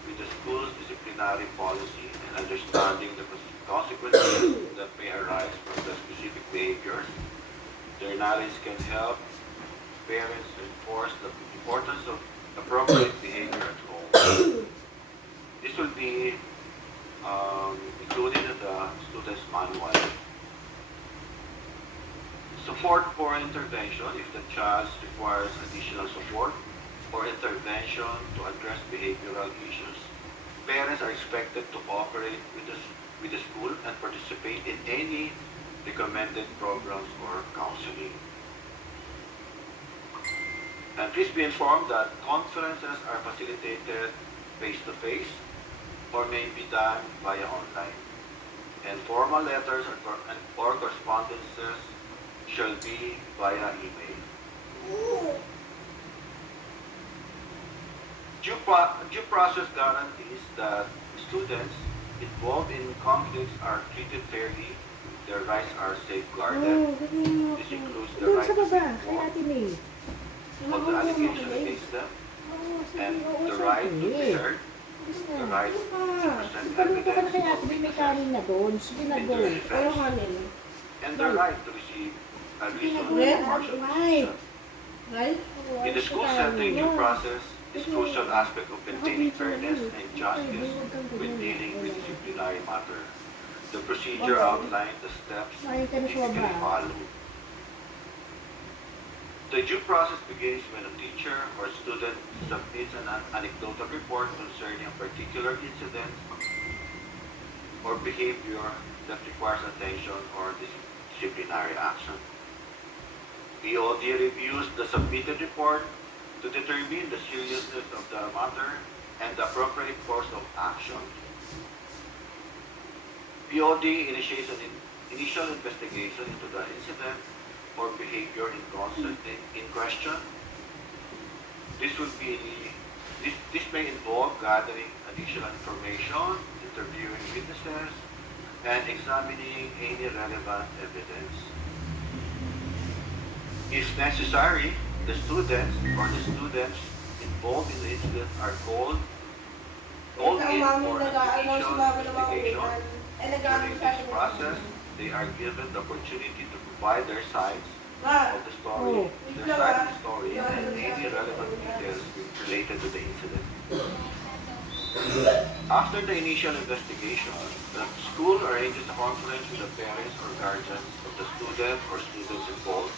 with the school's disciplinary policy and understanding the consequences that may arise from the specific behaviors. Their knowledge can help parents reinforce the importance of appropriate behavior at home. This will be included in the student's manual. Support for intervention if the child requires additional support or intervention to address behavioral issues. Parents are expected to cooperate with the school and participate in any recommended programs or counseling. And please be informed that conferences are facilitated face-to-face or may be done via online. And formal letters or correspondences shall be via email. Due process guarantees that students involved in conflicts are treated fairly, their rights are safeguarded. This includes the right to be informed of the allegation against them, and the right to be heard, the right to present evidence or witnesses in their defense, and the right to receive a reasonable impartial decision. In the school setting, due process is a crucial aspect of maintaining fairness and justice when dealing with disciplinary matter. The procedure outlines the steps typically followed. The due process begins when a teacher or student submits an anecdotal report concerning a particular incident or behavior that requires attention or disciplinary action. POD reviews the submitted report to determine the seriousness of the matter and the appropriate course of action. POD initiates an initial investigation into the incident or behavior in question. This may involve gathering additional information, interviewing witnesses, and examining any relevant evidence. If necessary, the students involved in the incident are called in for an initial investigation. During this process, they are given the opportunity to provide their sides of the story, and any relevant details related to the incident. After the initial investigation, the school arranges a conference with the parents or guardians of the student or students involved.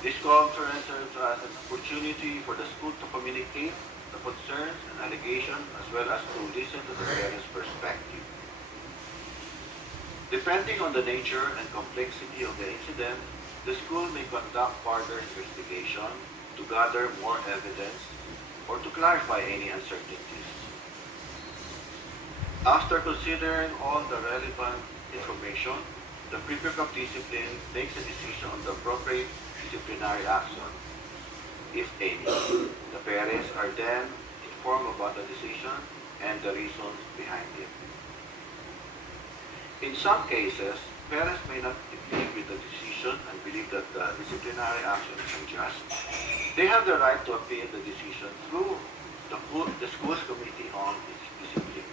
This conference serves as an opportunity for the school to communicate the concerns and allegations as well as to listen to the parents' perspective. Depending on the nature and complexity of the incident, the school may conduct further investigation to gather more evidence or to clarify any uncertainties. After considering all the relevant information, the Prefect of Discipline takes a decision on the appropriate disciplinary action, if any. The parents are then informed about the decision and the reasons behind it. In some cases, parents may not agree with the decision and believe that the disciplinary action is unjust. They have the right to appeal the decision through the school's committee on discipline.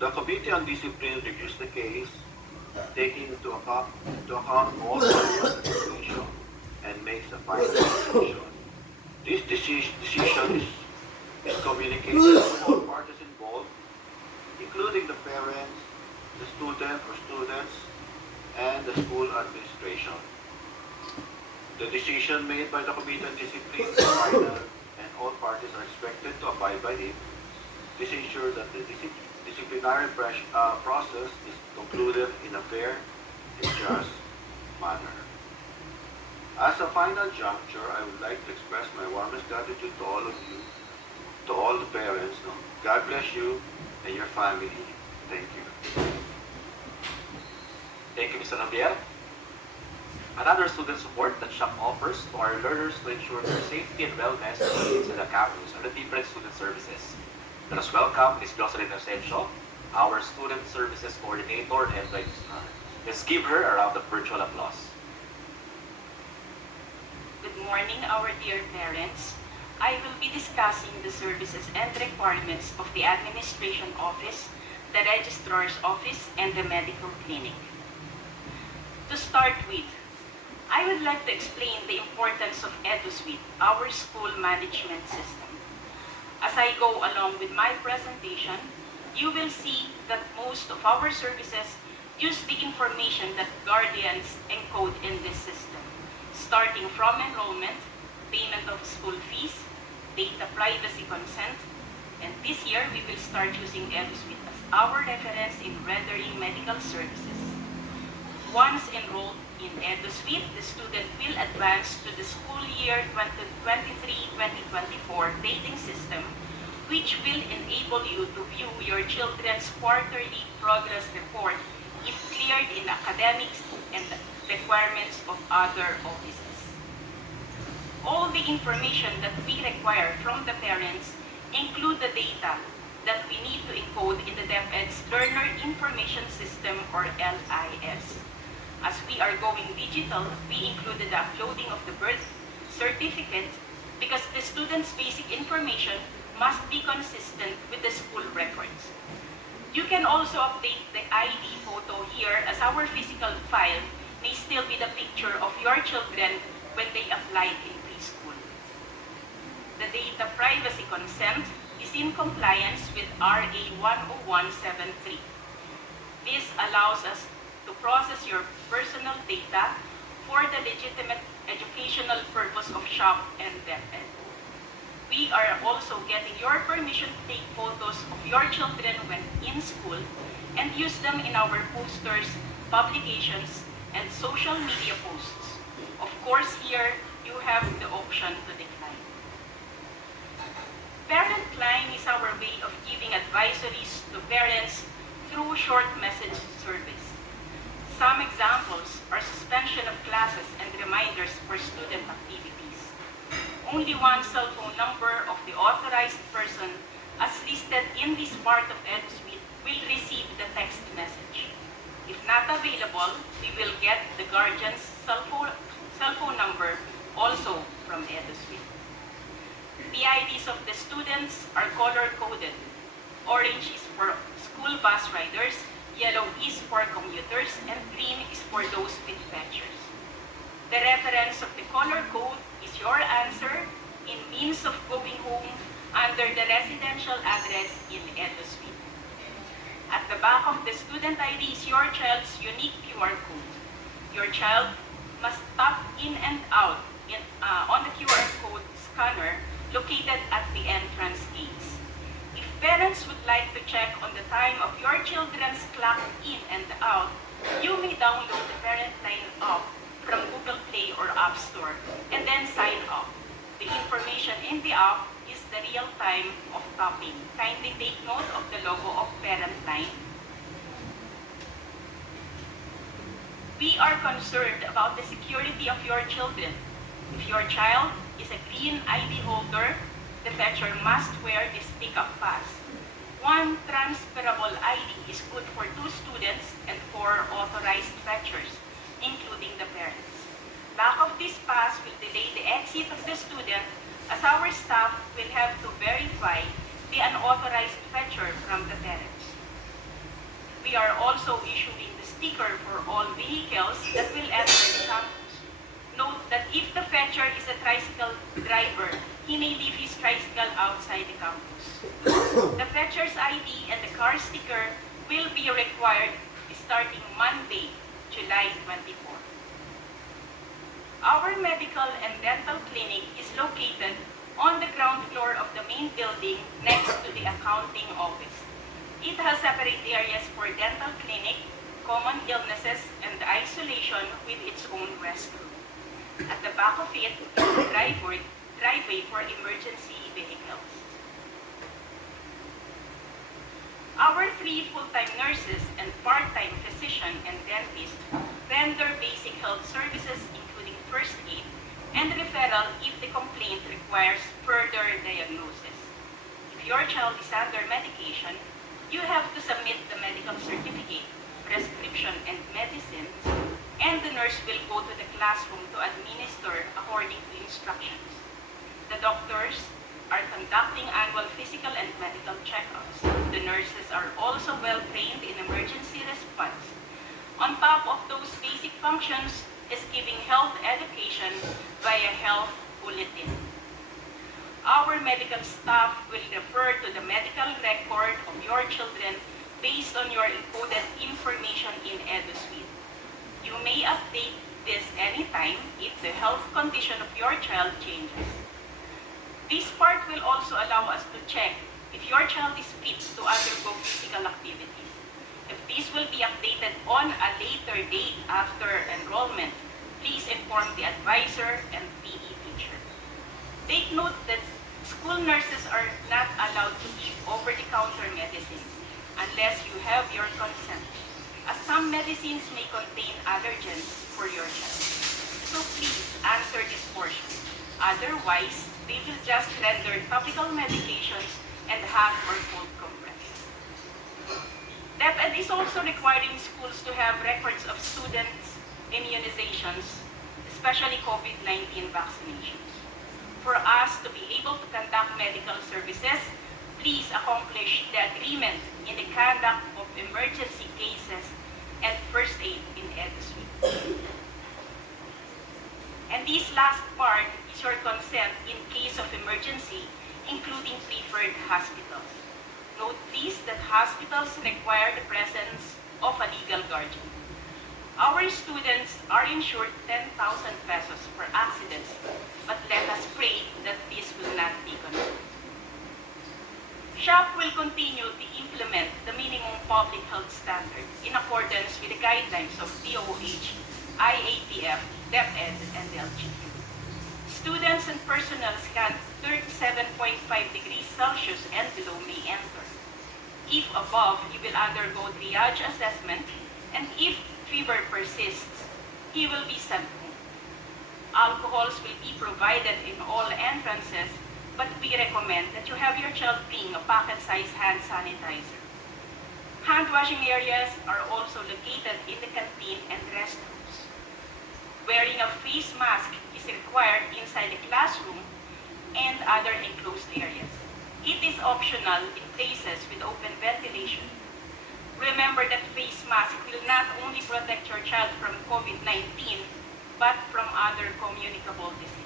The Committee on Discipline reviews the case, taking into account all relevant information and makes a final decision. This decision is communicated to all parties involved, including the parents, the student or students, and the school administration. The decision made by the Committee on Discipline is final, and all parties are expected to abide by it. This ensures that the disciplinary process is concluded in a fair and just manner. As a final juncture, I would like to express my warmest gratitude to all of you, to all the parents. God bless you and your family. Thank you. Thank you, Mr. Javier. Another student support that SHAP offers to our learners to ensure their safety and wellness needs in the campus are the different student services. Let us welcome Ms. Jocelyn Asensio, our Student Services Coordinator and Registrar. Let's give her a round of virtual applause. Good morning, our dear parents. I will be discussing the services and requirements of the Administration Office, the Registrar's Office, and the Medical Clinic. To start with, I would like to explain the importance of EduSuite, our school management system. As I go along with my presentation, you will see that most of our services use the information that guardians encode in this system, starting from enrollment, payment of school fees, data privacy consent, and this year we will start using EduSuite as our reference in rendering medical services. Once enrolled in EduSuite, the student will advance to the school year 2023-2024 grading system, which will enable you to view your children's quarterly progress report if cleared in academics and the requirements of other offices. All the information that we require from the parents include the data that we need to encode in the DepEd's Learner Information System, or LIS. As we are going digital, we included the uploading of the birth certificate because the student's basic information must be consistent with the school records. You can also update the ID photo here, as our physical file may still be the picture of your children when they applied in preschool. The data privacy consent is in compliance with RA 10173. This allows us to process your personal data for the legitimate educational purpose of SHAP and DepEd. We are also getting your permission to take photos of your children when in school and use them in our posters, publications, and social media posts. Of course, here you have the option to decline. Parent Line is our way of giving advisories to parents through short message service. Some examples are suspension of classes and reminders for student activities. Only one cell phone number of the authorized person as listed in this part of EduSuite will receive the text message. If not available, we will get the guardian's cell phone number also from EduSuite. The IDs of the students are color-coded. Orange is for school bus riders, yellow is for commuters, and green is for those with ventures. The reference of the color code is your answer in means of going home under the residential address in EduSuite. At the back of the student ID is your child's unique QR code. Your child must tap in and out on the QR code scanner located at the entrance gates. If parents would like to check on the time of your children's clock in and out, you may download the Parent Line app from Google Play or App Store and then sign up. The information in the app is the real time of tapping. Kindly take note of the logo of Parent Line. We are concerned about the security of your children. If your child is a green ID holder, the fetcher must wear this pickup pass. One transferable ID is good for 2 students and 4 authorized fetchers, including the parents. Lack of this pass will delay the exit of the student, as our staff will have to verify the unauthorized fetcher from the parents. We are also issuing the sticker for all vehicles that will enter the campus. Note that if the fetcher is a tricycle driver, he may leave his tricycle outside the campus. The fetcher's ID and the car sticker will be required starting Monday, July 24. Our medical and dental clinic is located on the ground floor of the main building next to the accounting office. It has separate areas for dental clinic, common illnesses, and isolation with its own restroom. At the back of it is the driveway for emergency vehicles. Our 3 full-time nurses and part-time physician and dentist render basic health services including first aid and referral if the complaint requires further diagnosis. If your child is under medication, you have to submit the medical certificate, prescription, and medicines, and the nurse will go to the classroom to administer according to instructions. The doctors are conducting annual physical and medical checkups. The nurses are also well trained in emergency response. On top of those basic functions is giving health education via health bulletin. Our medical staff will refer to the medical record of your children based on your encoded information in EduSuite. You may update this anytime if the health condition of your child changes. This part will also allow us to check if your child is fit to undergo physical activities. If this will be updated on a later date after enrollment, please inform the advisor and PE teacher. Take note that school nurses are not allowed to give over-the-counter medicines unless you have your consent, as some medicines may contain allergens for your child. So please answer this portion. Otherwise, they will just render topical medications and hot or cold compress. DepEd is also requiring schools to have records of students' immunizations, especially COVID-19 vaccinations. For us to be able to conduct medical services, please accomplish the agreement in the conduct of emergency cases and first aid in EduSuite. And this last part is your consent in case of emergency, including preferred hospitals. Note please that hospitals require the presence of a legal guardian. Our students are insured 10,000 pesos for accidents, but let us pray that this will not be consumed. SHAP will continue to implement the minimum public health standard in accordance with the guidelines of DOH, IATF, DepEd, and LGU. Students and personnel scanned 37.5 degrees Celsius and below may enter. If above, he will undergo triage assessment, and if fever persists, he will be sent home. Alcohols will be provided in all entrances, but we recommend that you have your child bring a pocket-sized hand sanitizer. Hand washing areas are also located in the canteen and restrooms. Wearing a face mask is required inside the classroom and other enclosed areas. It is optional in places with open ventilation. Remember that face mask will not only protect your child from COVID-19, but from other communicable diseases.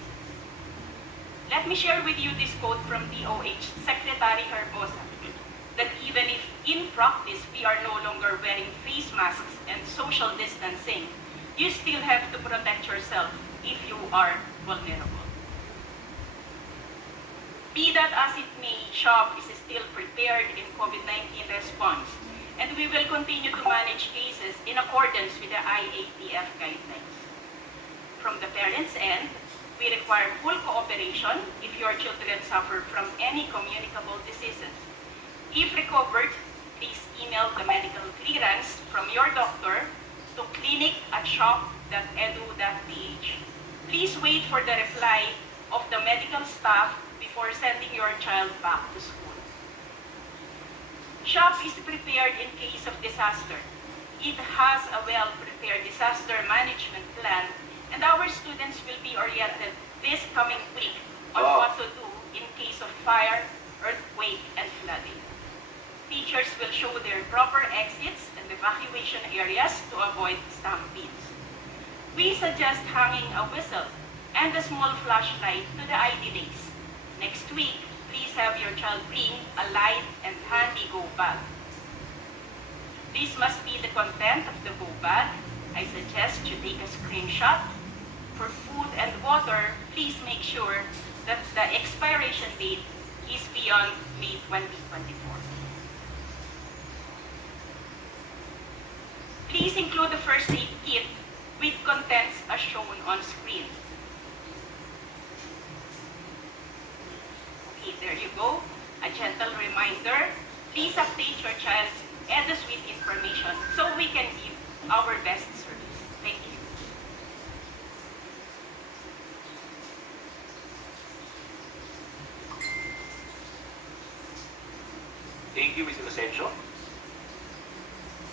Let me share with you this quote from DOH Secretary Herbosa, that even if in practice we are no longer wearing face masks and social distancing, you still have to protect yourself if you are vulnerable. Be that as it may, SHAP is still prepared in COVID-19 response, and we will continue to manage cases in accordance with the IATF guidelines. From the parents' end, we require full cooperation if your children suffer from any communicable diseases. If recovered, please email the medical clearance from your doctor to clinic@shop.edu.ph. Please wait for the reply of the medical staff before sending your child back to school. SHAP is prepared in case of disaster. It has a well-prepared disaster management plan, and our students will be oriented this coming week on what to do in case of fire, earthquake, and flooding. Teachers will show their proper exits and evacuation areas to avoid stampedes. We suggest hanging a whistle and a small flashlight to the IDLs. Next week, please have your child bring a light and handy go bag. This must be the content of the go bag. I suggest you take a screenshot. For food and water, please make sure that the expiration date is beyond May 2024. Please include the first aid kit with contents as shown on screen. Okay, there you go. A gentle reminder, please update your child's EduSuite information so we can give our best service. Thank you. Thank you, Ms. Inocencio.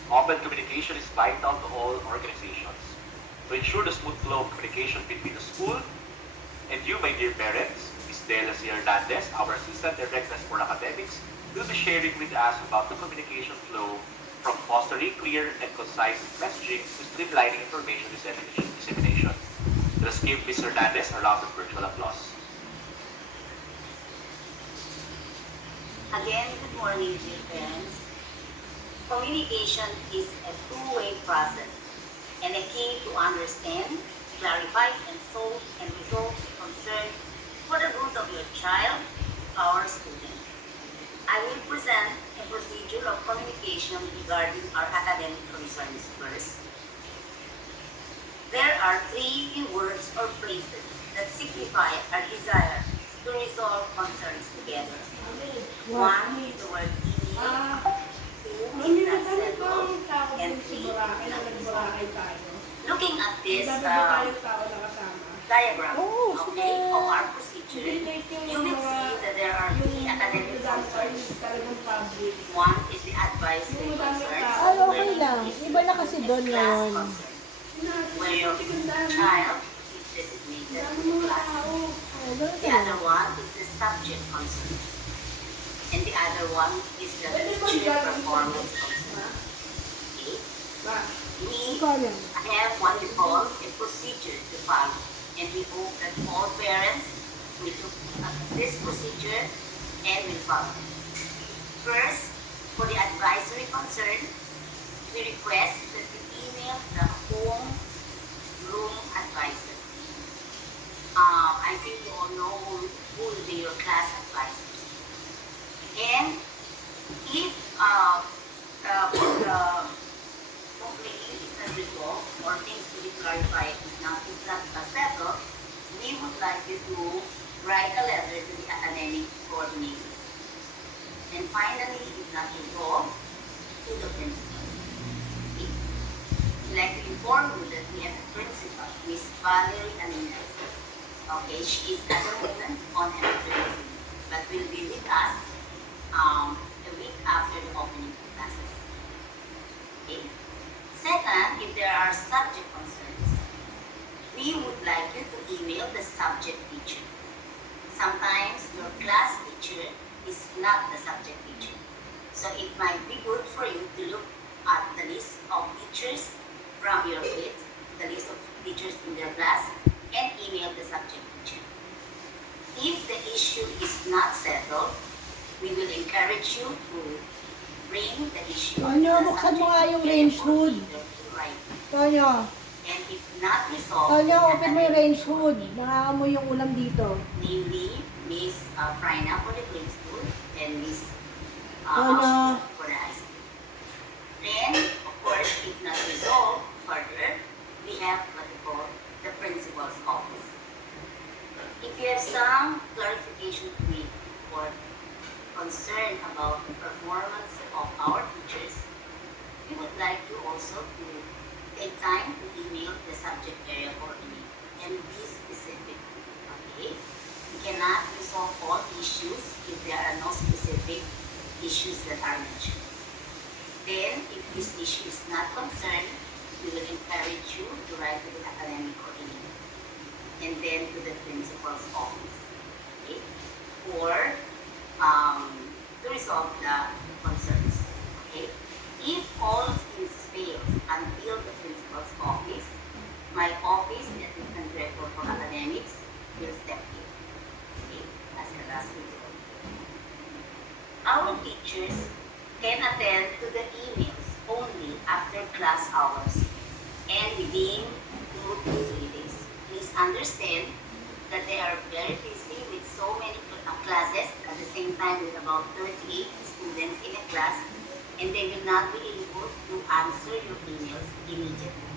Open communication is vital to all organizations. To ensure the smooth flow of communication between the school and you, my dear parents, Ms. Dela C. Hernandez, our Assistant Director for Academics, will be sharing with us about the communication flow from fostering clear and concise messaging to streamlining information dissemination. Let us give Ms. Hernandez a round of virtual applause. Again, good morning, dear parents. Communication is a two-way process and a key to understand, clarify, and solve and resolve the concern for the good of your child, our student. I will present a procedure of communication regarding our academic concerns first. There are three words or phrases that signify our desire to resolve concerns together. One is the word email, two is not settled, and three is not resolved. Looking at this diagram, okay, of our procedure, you will see that there are three academic concerns. One is the advisory concern, Okay lang. Iba na kasi doon ngayon. where your child is designated to the class. The other one is the subject concern. And the other one is the teacher performance concern. Okay? We have what we call a procedure to follow. And we hope that all parents will look at this procedure and will follow. First, for the advisory concern, we request that you email the home room advisor. I think you all know who will be your class advisors. And if the complaint is not resolved or things to be clarified now is not settled, we would like you to write a letter to the academic coordinator. And finally, if not resolved, to the principal. Okay. We'd like to inform you that we have a principal, Miss Valerie Anines. Okay, she is at the moment on emergency, but will be with us a week after the opening of classes. Okay. Second, if there are subject concerns, we would like you to email the subject teacher. Sometimes your class teacher is not the subject teacher. So it might be good for you to look at the list of teachers from your grade, the list of teachers in their class, and email the subject teacher. If the issue is not settled, we will encourage you to bring the issue to Tonyo, the buksan mo subject nga yung teacher range or hood. either in writing. Tonyo. And if not resolved Tanya, in open mo yung range academic hood. Nakakamoy yung ulam dito. namely Miss Frina for the grade school and Miss Tanya. Austin for the high school. Then, of course, if not resolved further, we have what we call the principal's office. If you have some clarification to make or concern about the performance of our teachers, we would like to also to take time to email the subject area coordinator and be specific. Okay? We cannot resolve all issues if there are no specific issues that are mentioned. Then, if this issue is not concerned, we will encourage you to write to the academic coordinator and then to the principal's office. Okay? Or to resolve the concerns. Okay? If all things fails until the principal's office, my office, the assistant director for academics, will step in. Okay? As a last resort. Our teachers can attend to the emails only after class hours and within 2 to 3 days. Please understand that they are very busy with so many classes at the same time with about 38 students in a class, and they will not be able to answer your emails immediately.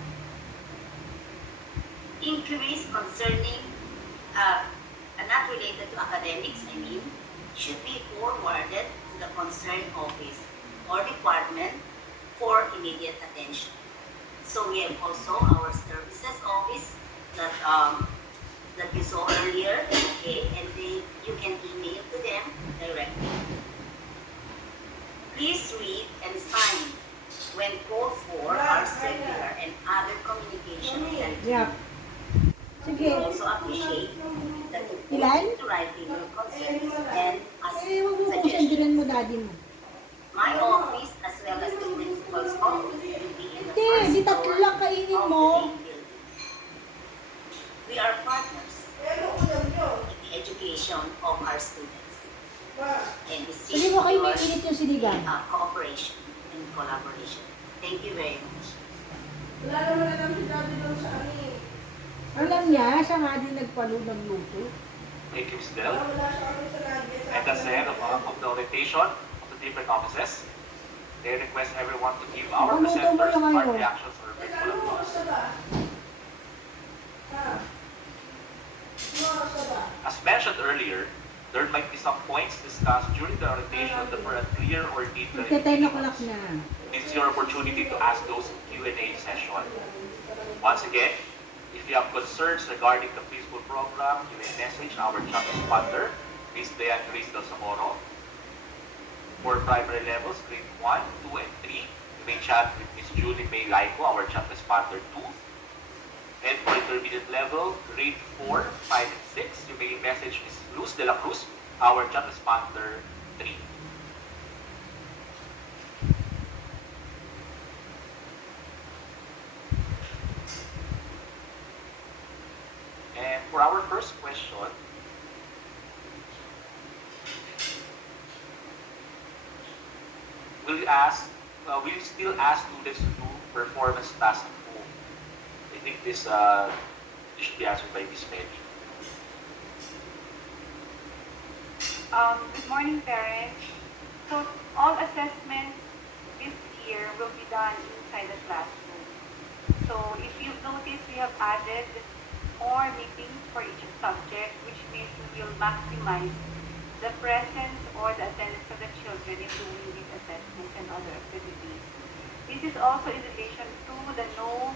Inquiries concerning, not related to academics, should be forwarded to the concerned office or department for immediate attention. So we have also our services office that you saw earlier, okay, and you can email to them directly. Please read and sign when called for our circular and other communications sent to Yeah. you. We Sige. also appreciate that you put Ilan? into writing your concerns and as Huwag mo kung suggestions. sendiran mo daddy mo. My office as well as the principal's office will be in the Hindi, first di tatlo floor lang kainin of mo. the main building. We are partners in the education of our students. And we seek Sabi mo kayo may your init yung sinigang. cooperation and collaboration. Thank you very much. Alam niya, siya nga din nagluto. Thank you, Ms. Del. And that's the end of the orientation of the different offices. They request everyone to give our Paluto mo presenters yung part ano. reactions or virtual applause. As mentioned earlier, there might be some points discussed during the orientation that were unclear or need Magka 10 o'clock clarification. na. This is your opportunity to ask those in Q&A session. Once again, if you have concerns regarding the preschool program, you may message our chat responder, Ms. Leanne Grace Del Zamoro. For primary levels, grade 1, 2, and 3, you may chat with Ms. Julie May Laico, our chat responder 2. And for intermediate level, grade 4, 5, and 6, you may message Ms. Luz de la Cruz, our chat responder 3. And for our first question, will you still ask students to do performance tasks at home? I think this should be answered by Ms. Mary. Good morning, parents. So all assessments this year will be done inside the classroom. So if you've noticed, we have added more meetings for each subject, which means we will maximize the presence or the attendance of the children in doing these assessments and other activities. This is also in relation to the no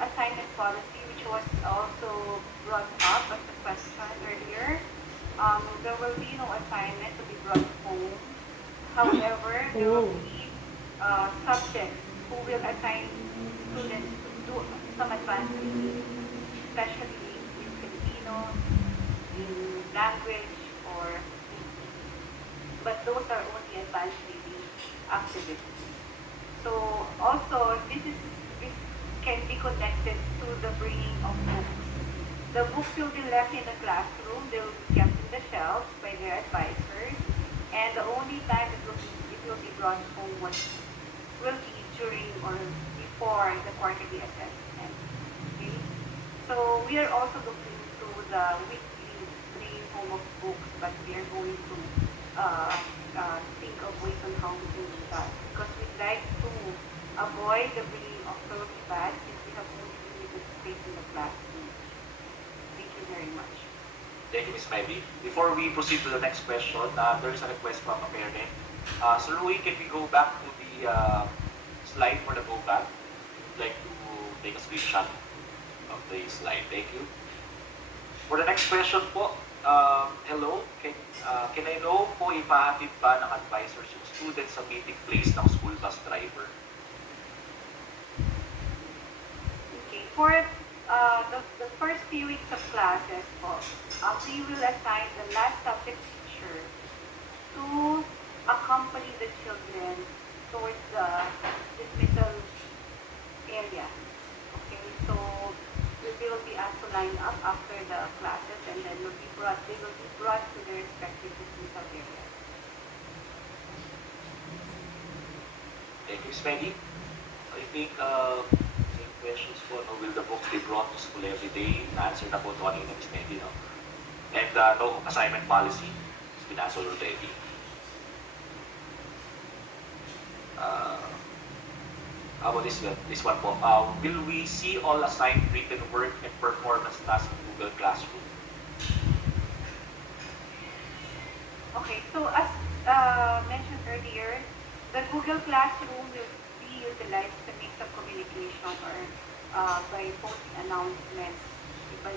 assignment policy, which was also brought up as a question earlier. There will be no assignment to be brought home. However, there will be subjects who will assign students to do some advanced reading, especially in Filipino, in language, or but those are only advanced reading activities. So also, this can be connected to the bringing of books. The books will be left in the classroom. They will be kept in the shelves by their advisors. And the only time it will be brought home will be during or before the quarterly assessment. Okay? So we are also looking to the weekly bringing home of books, but we are going to think of ways on how we can do that because we'd like to avoid the bringing of those bags since we have only limited space in the classroom. Thank you very much. Thank you, Ms. Maybe. Before we proceed to the next question, there is a request from a parent. Sir Rui, can we go back to the slide for the go back? I'd like to take a screenshot of the slide. Thank you. For the next question po, hello, can I know po if hahatid ba ng advisors yung students sa meeting place ng school bus driver? Okay, for the first few weeks of classes po, we will assign the last subject teacher to accompany the children towards the dismissal area. Okay, so they will be asked to line up after the classes and then they will be brought to their respective dismissal areas. Thank you, Spenny. I think same questions po, no? Will the books be brought to school every day? Answer na po ito kanina, Ms. Spenny, no? And no assignment policy. It's been answered already. How about this one po? Will we see all assigned written work and performance tasks in Google Classroom? Okay, so as mentioned earlier, the Google Classroom will be utilized to make some communication or by posting announcements by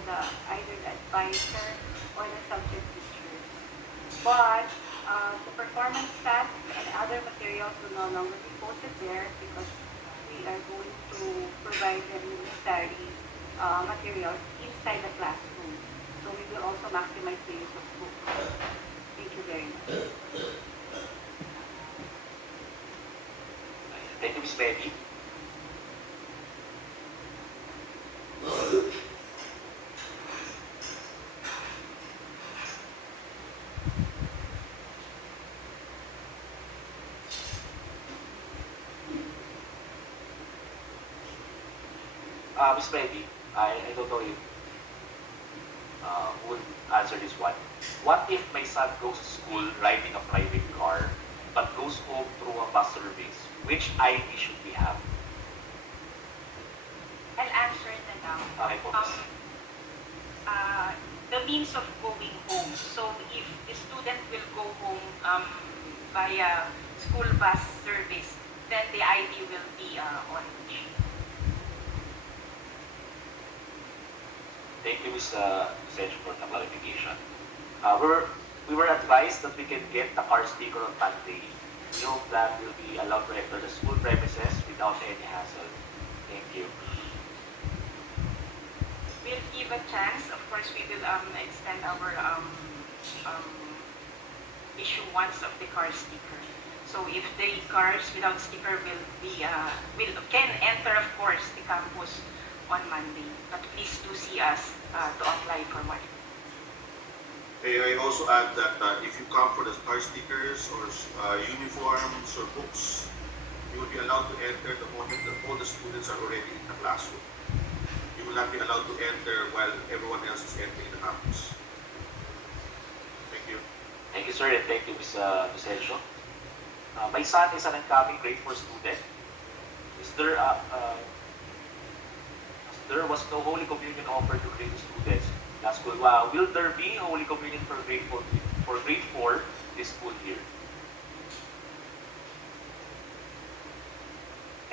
either the advisor or the subject teacher. But the performance tasks and other materials will no longer be posted there because we are going to provide them necessary materials inside the classroom. So we will also maximize the use of books. Thank you very much. Thank you, Ms. Betty. Ms. Betty, I don't know if who would answer this one. What if my son goes to school riding a private car but goes home through a bus service? Which ID should we have? I'll answer na now. Okay po. The means of going home. So if the student will go home via school bus service, then the ID will be orange. Thank you, Ms. Sench, for the clarification. We were advised that we can get the car sticker on Monday. We hope that we'll be allowed to enter the school premises without any hassle. Thank you. We'll give a chance. Of course, we will extend our issuance of the car sticker. So if the cars without sticker can enter, of course, the campus on Monday. But please do see us to apply for one. I also add that if you come for the star stickers or uniforms or books, you will be allowed to enter the moment that all the students are already in the classroom. You will not be allowed to enter while everyone else is entering the campus. Thank you. Thank you, sir, and thank you, Ms. Hencio. My son is an incoming grade 4 student. There was no Holy Communion offered to grade 2 students last school. Will there be Holy Communion for grade 4 this school year?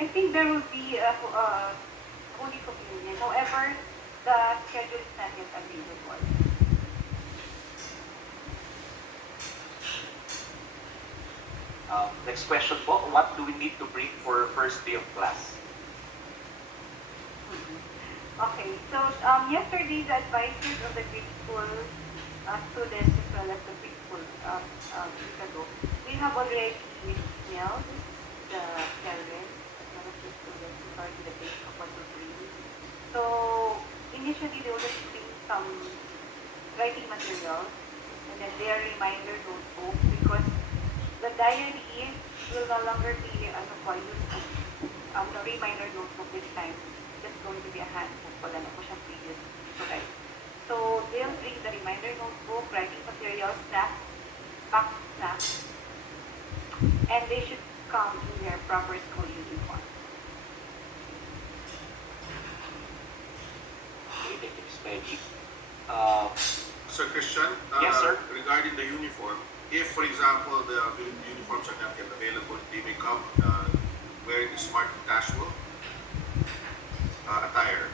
I think there will be a Holy Communion. However, the schedule is not yet available. Next question po, what do we need to bring for first day of class? Okay, so yesterday the advisors of the grade school students as well as the preschool week ago, we have already emailed the parents as well as the students regarding the date of what to bring. So initially they will just bring some writing materials and then their reminder notebook because the diary will no longer be used the reminder notebook this time. just going to be a handbook. Wala na po siyang previous to write. So, they'll bring the reminder notebook, writing materials, snacks, packed snacks, and they should come in their proper school uniform. Okay, thank you, Ms. Peggy. Sir Christian, Yes, sir. regarding the uniform, if, for example, the uniforms are not yet available, they may come wearing smart casual attire.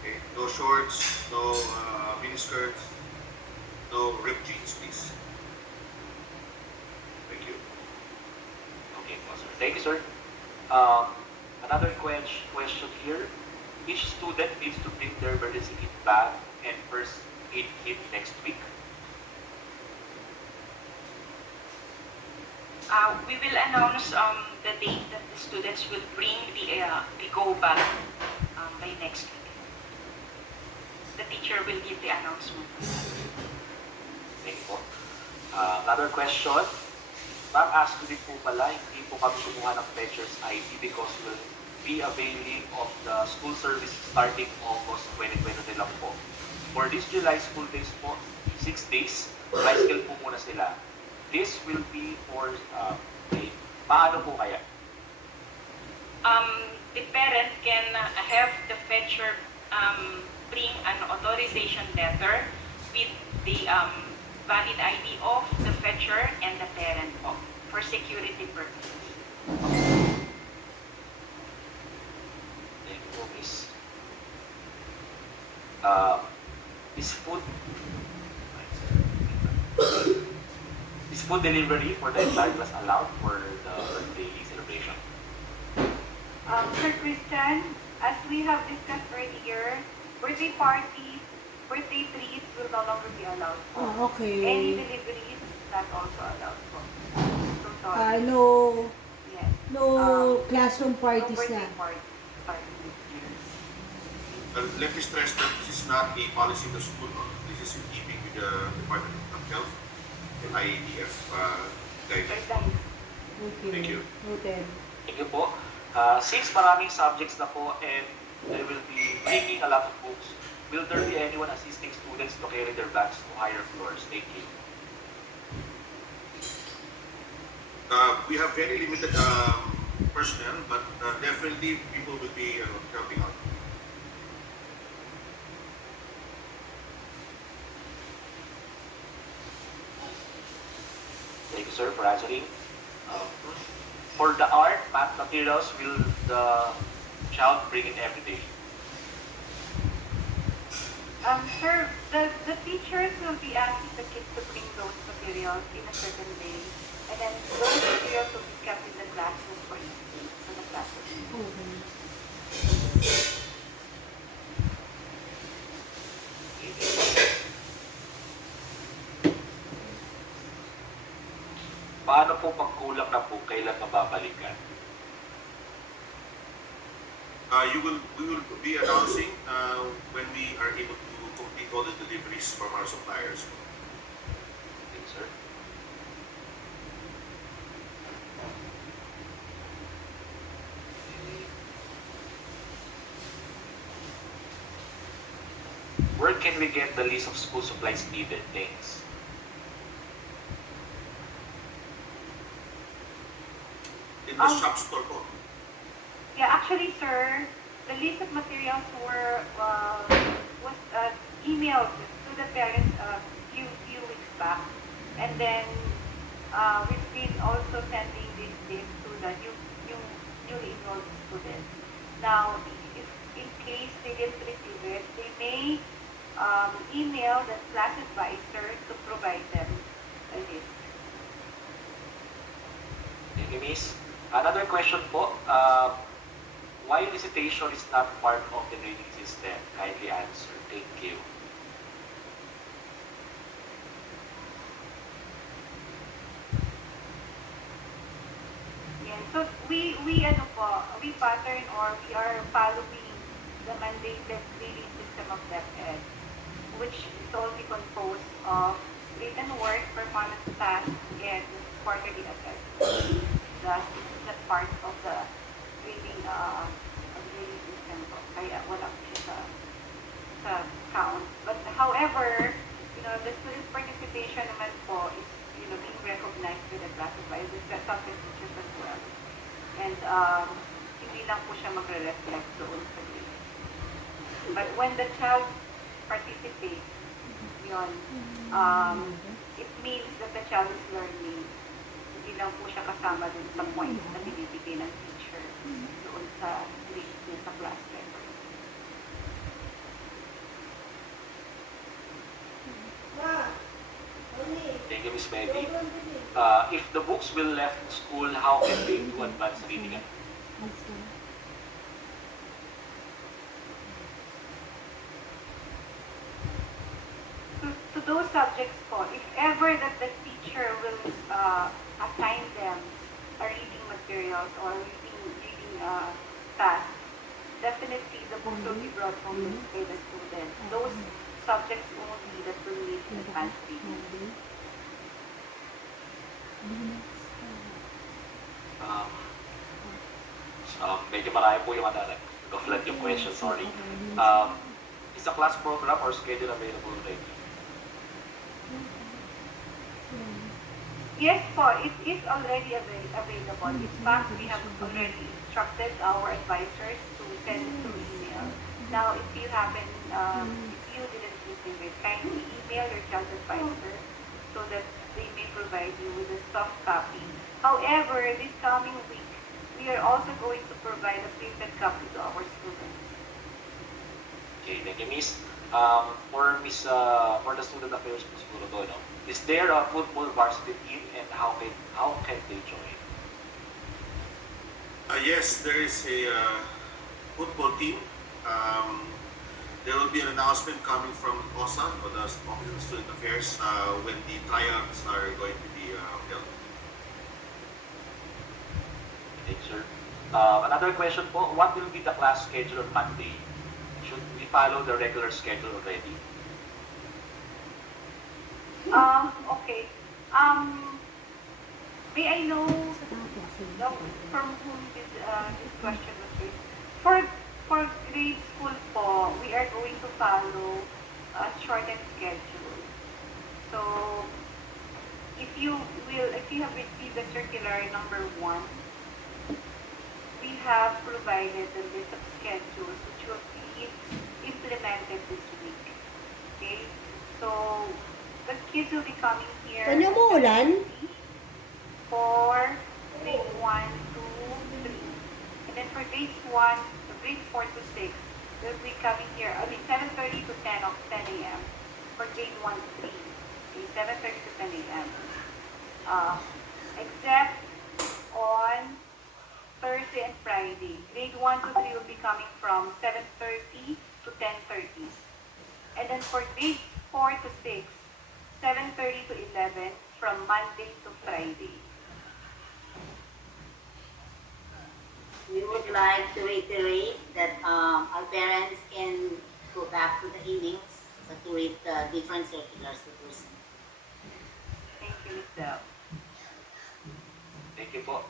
Okay? No shorts, no miniskirts, no ripped jeans, please. Thank you. Okay po, sir. Thank you, sir. Another question here. Each student needs to bring their emergency kit bag and first aid kit next week. We will announce the date that the students will bring the go bag by next week. The teacher will give the announcement. Thank you po. Another question. Ma'am, ask ko din po pala, hindi po kami kumuha ng Fetcher's ID because we'll be availing of the school service starting August 2020 lang po. For this July school days po, 6 days, tricycle po muna sila. This will be for, paano po kaya? The parent can have the fetcher bring an authorization letter with the valid ID of the fetcher and the parent po for security purposes. Thank you po, Miss. Is food delivery for the entire class allowed for the birthday celebration? Sir Christian, as we have discussed earlier, birthday parties, birthday treats will no longer be allowed. Oh, okay. Any deliveries not also allowed po. So sorry. No, Yes. no classroom No parties birthday na. parties this year. Let me stress that this is not a policy of the school. No? This is in keeping with the Department of Health and IATF guidelines. Okay. Thank you. Noted. Thank you po. Since maraming subjects na po and they will be bringing a lot of books, will there be anyone assisting students to carry their bags to higher floors? Thank you. We have very limited personnel, but definitely people will be helping out. Thank you, sir, for answering. For the art, math materials, will the child bring it every day? Sir, the teachers will be asking the kids to bring those materials in a certain day. And then those materials will be kept in the classroom for each day, for the classroom. Okay. Paano po pag kulang na po, kailan mababalikan? We will be announcing when we are able to complete all the deliveries from our suppliers. Thank you, sir. Where can we get the list of school supplies needed? Thanks. In the shop store po. Yeah, actually, sir, the list of materials was emailed to the parents a few weeks back, and then we've been also sending this list to the newly enrolled students. Now, if in case they didn't receive it, they may email the class advisor to provide them a list. Thank you, Miss. Another question po. Why recitation is not part of the grading system? Kindly answer. Thank you. Yan. So we pattern or we are following the mandated grading system of DepEd, which is only composed of written work, performance tasks, and quarterly assessment. Thus, it's not part of the grading grading system po. Kaya wala po siya sa count. But however, the student participation naman po is, being recognized with the classified with the subject teachers as well. And hindi lang po siya magre-reflect doon sa grade. But when the child participates, it means that the child is learning. Hindi lang po siya kasama dun sa points na binibigay ng teacher doon sa grade niya sa class level. Thank you, Miss Medi. If the books will left school, how can they do advanced reading? To those subjects po, if ever that the teacher will assign them a reading materials or reading tasks, definitely the books will be brought home by the students. Those subjects only that will need advanced reading. Medyo marami po yung nag-flood yung question, sorry. Is a class program or schedule available already? Yes po, it is already available. In fact, we have already instructed our advisors to send it through email. Now, if you didn't receive it, kindly email your child advisor so that they may provide you with a soft copy. However, this coming week, we are also going to provide a printed copy to our students. Okay, thank you, Miss. For the student affairs po siguro to, no? Is there a football varsity team and how can they join? Yes, there is a football team. There will be an announcement coming from OSA, or the Office of Student Affairs, when the tryouts are going to be held. Thank you, sir. Another question po, what will be the class schedule on Monday? Should we follow the regular schedule already? Okay. May I know from whom this question was raised? For grade school po, we are going to follow a shortened schedule. So, if you have received the circular number 1, we have provided the list of schedules which will be implemented this week. Okay? So, the kids will be coming here Ano mo ulan? for grade 1 to 3. And then for grade 4 to 6, they'll be coming here, 7:30 to 10 a.m. for grade 1 to 3. Okay, 7:30 to 10 a.m. Except on Thursday and Friday. Grade 1 to 3 will be coming from 7:30 to 10:30. And then for grade 4 to 6, 7:30 to 11 from Monday to Friday. We would like to reiterate that our parents can go back to the evenings to read the different circulars that were sent. Thank you, Ms. Del. Thank you po.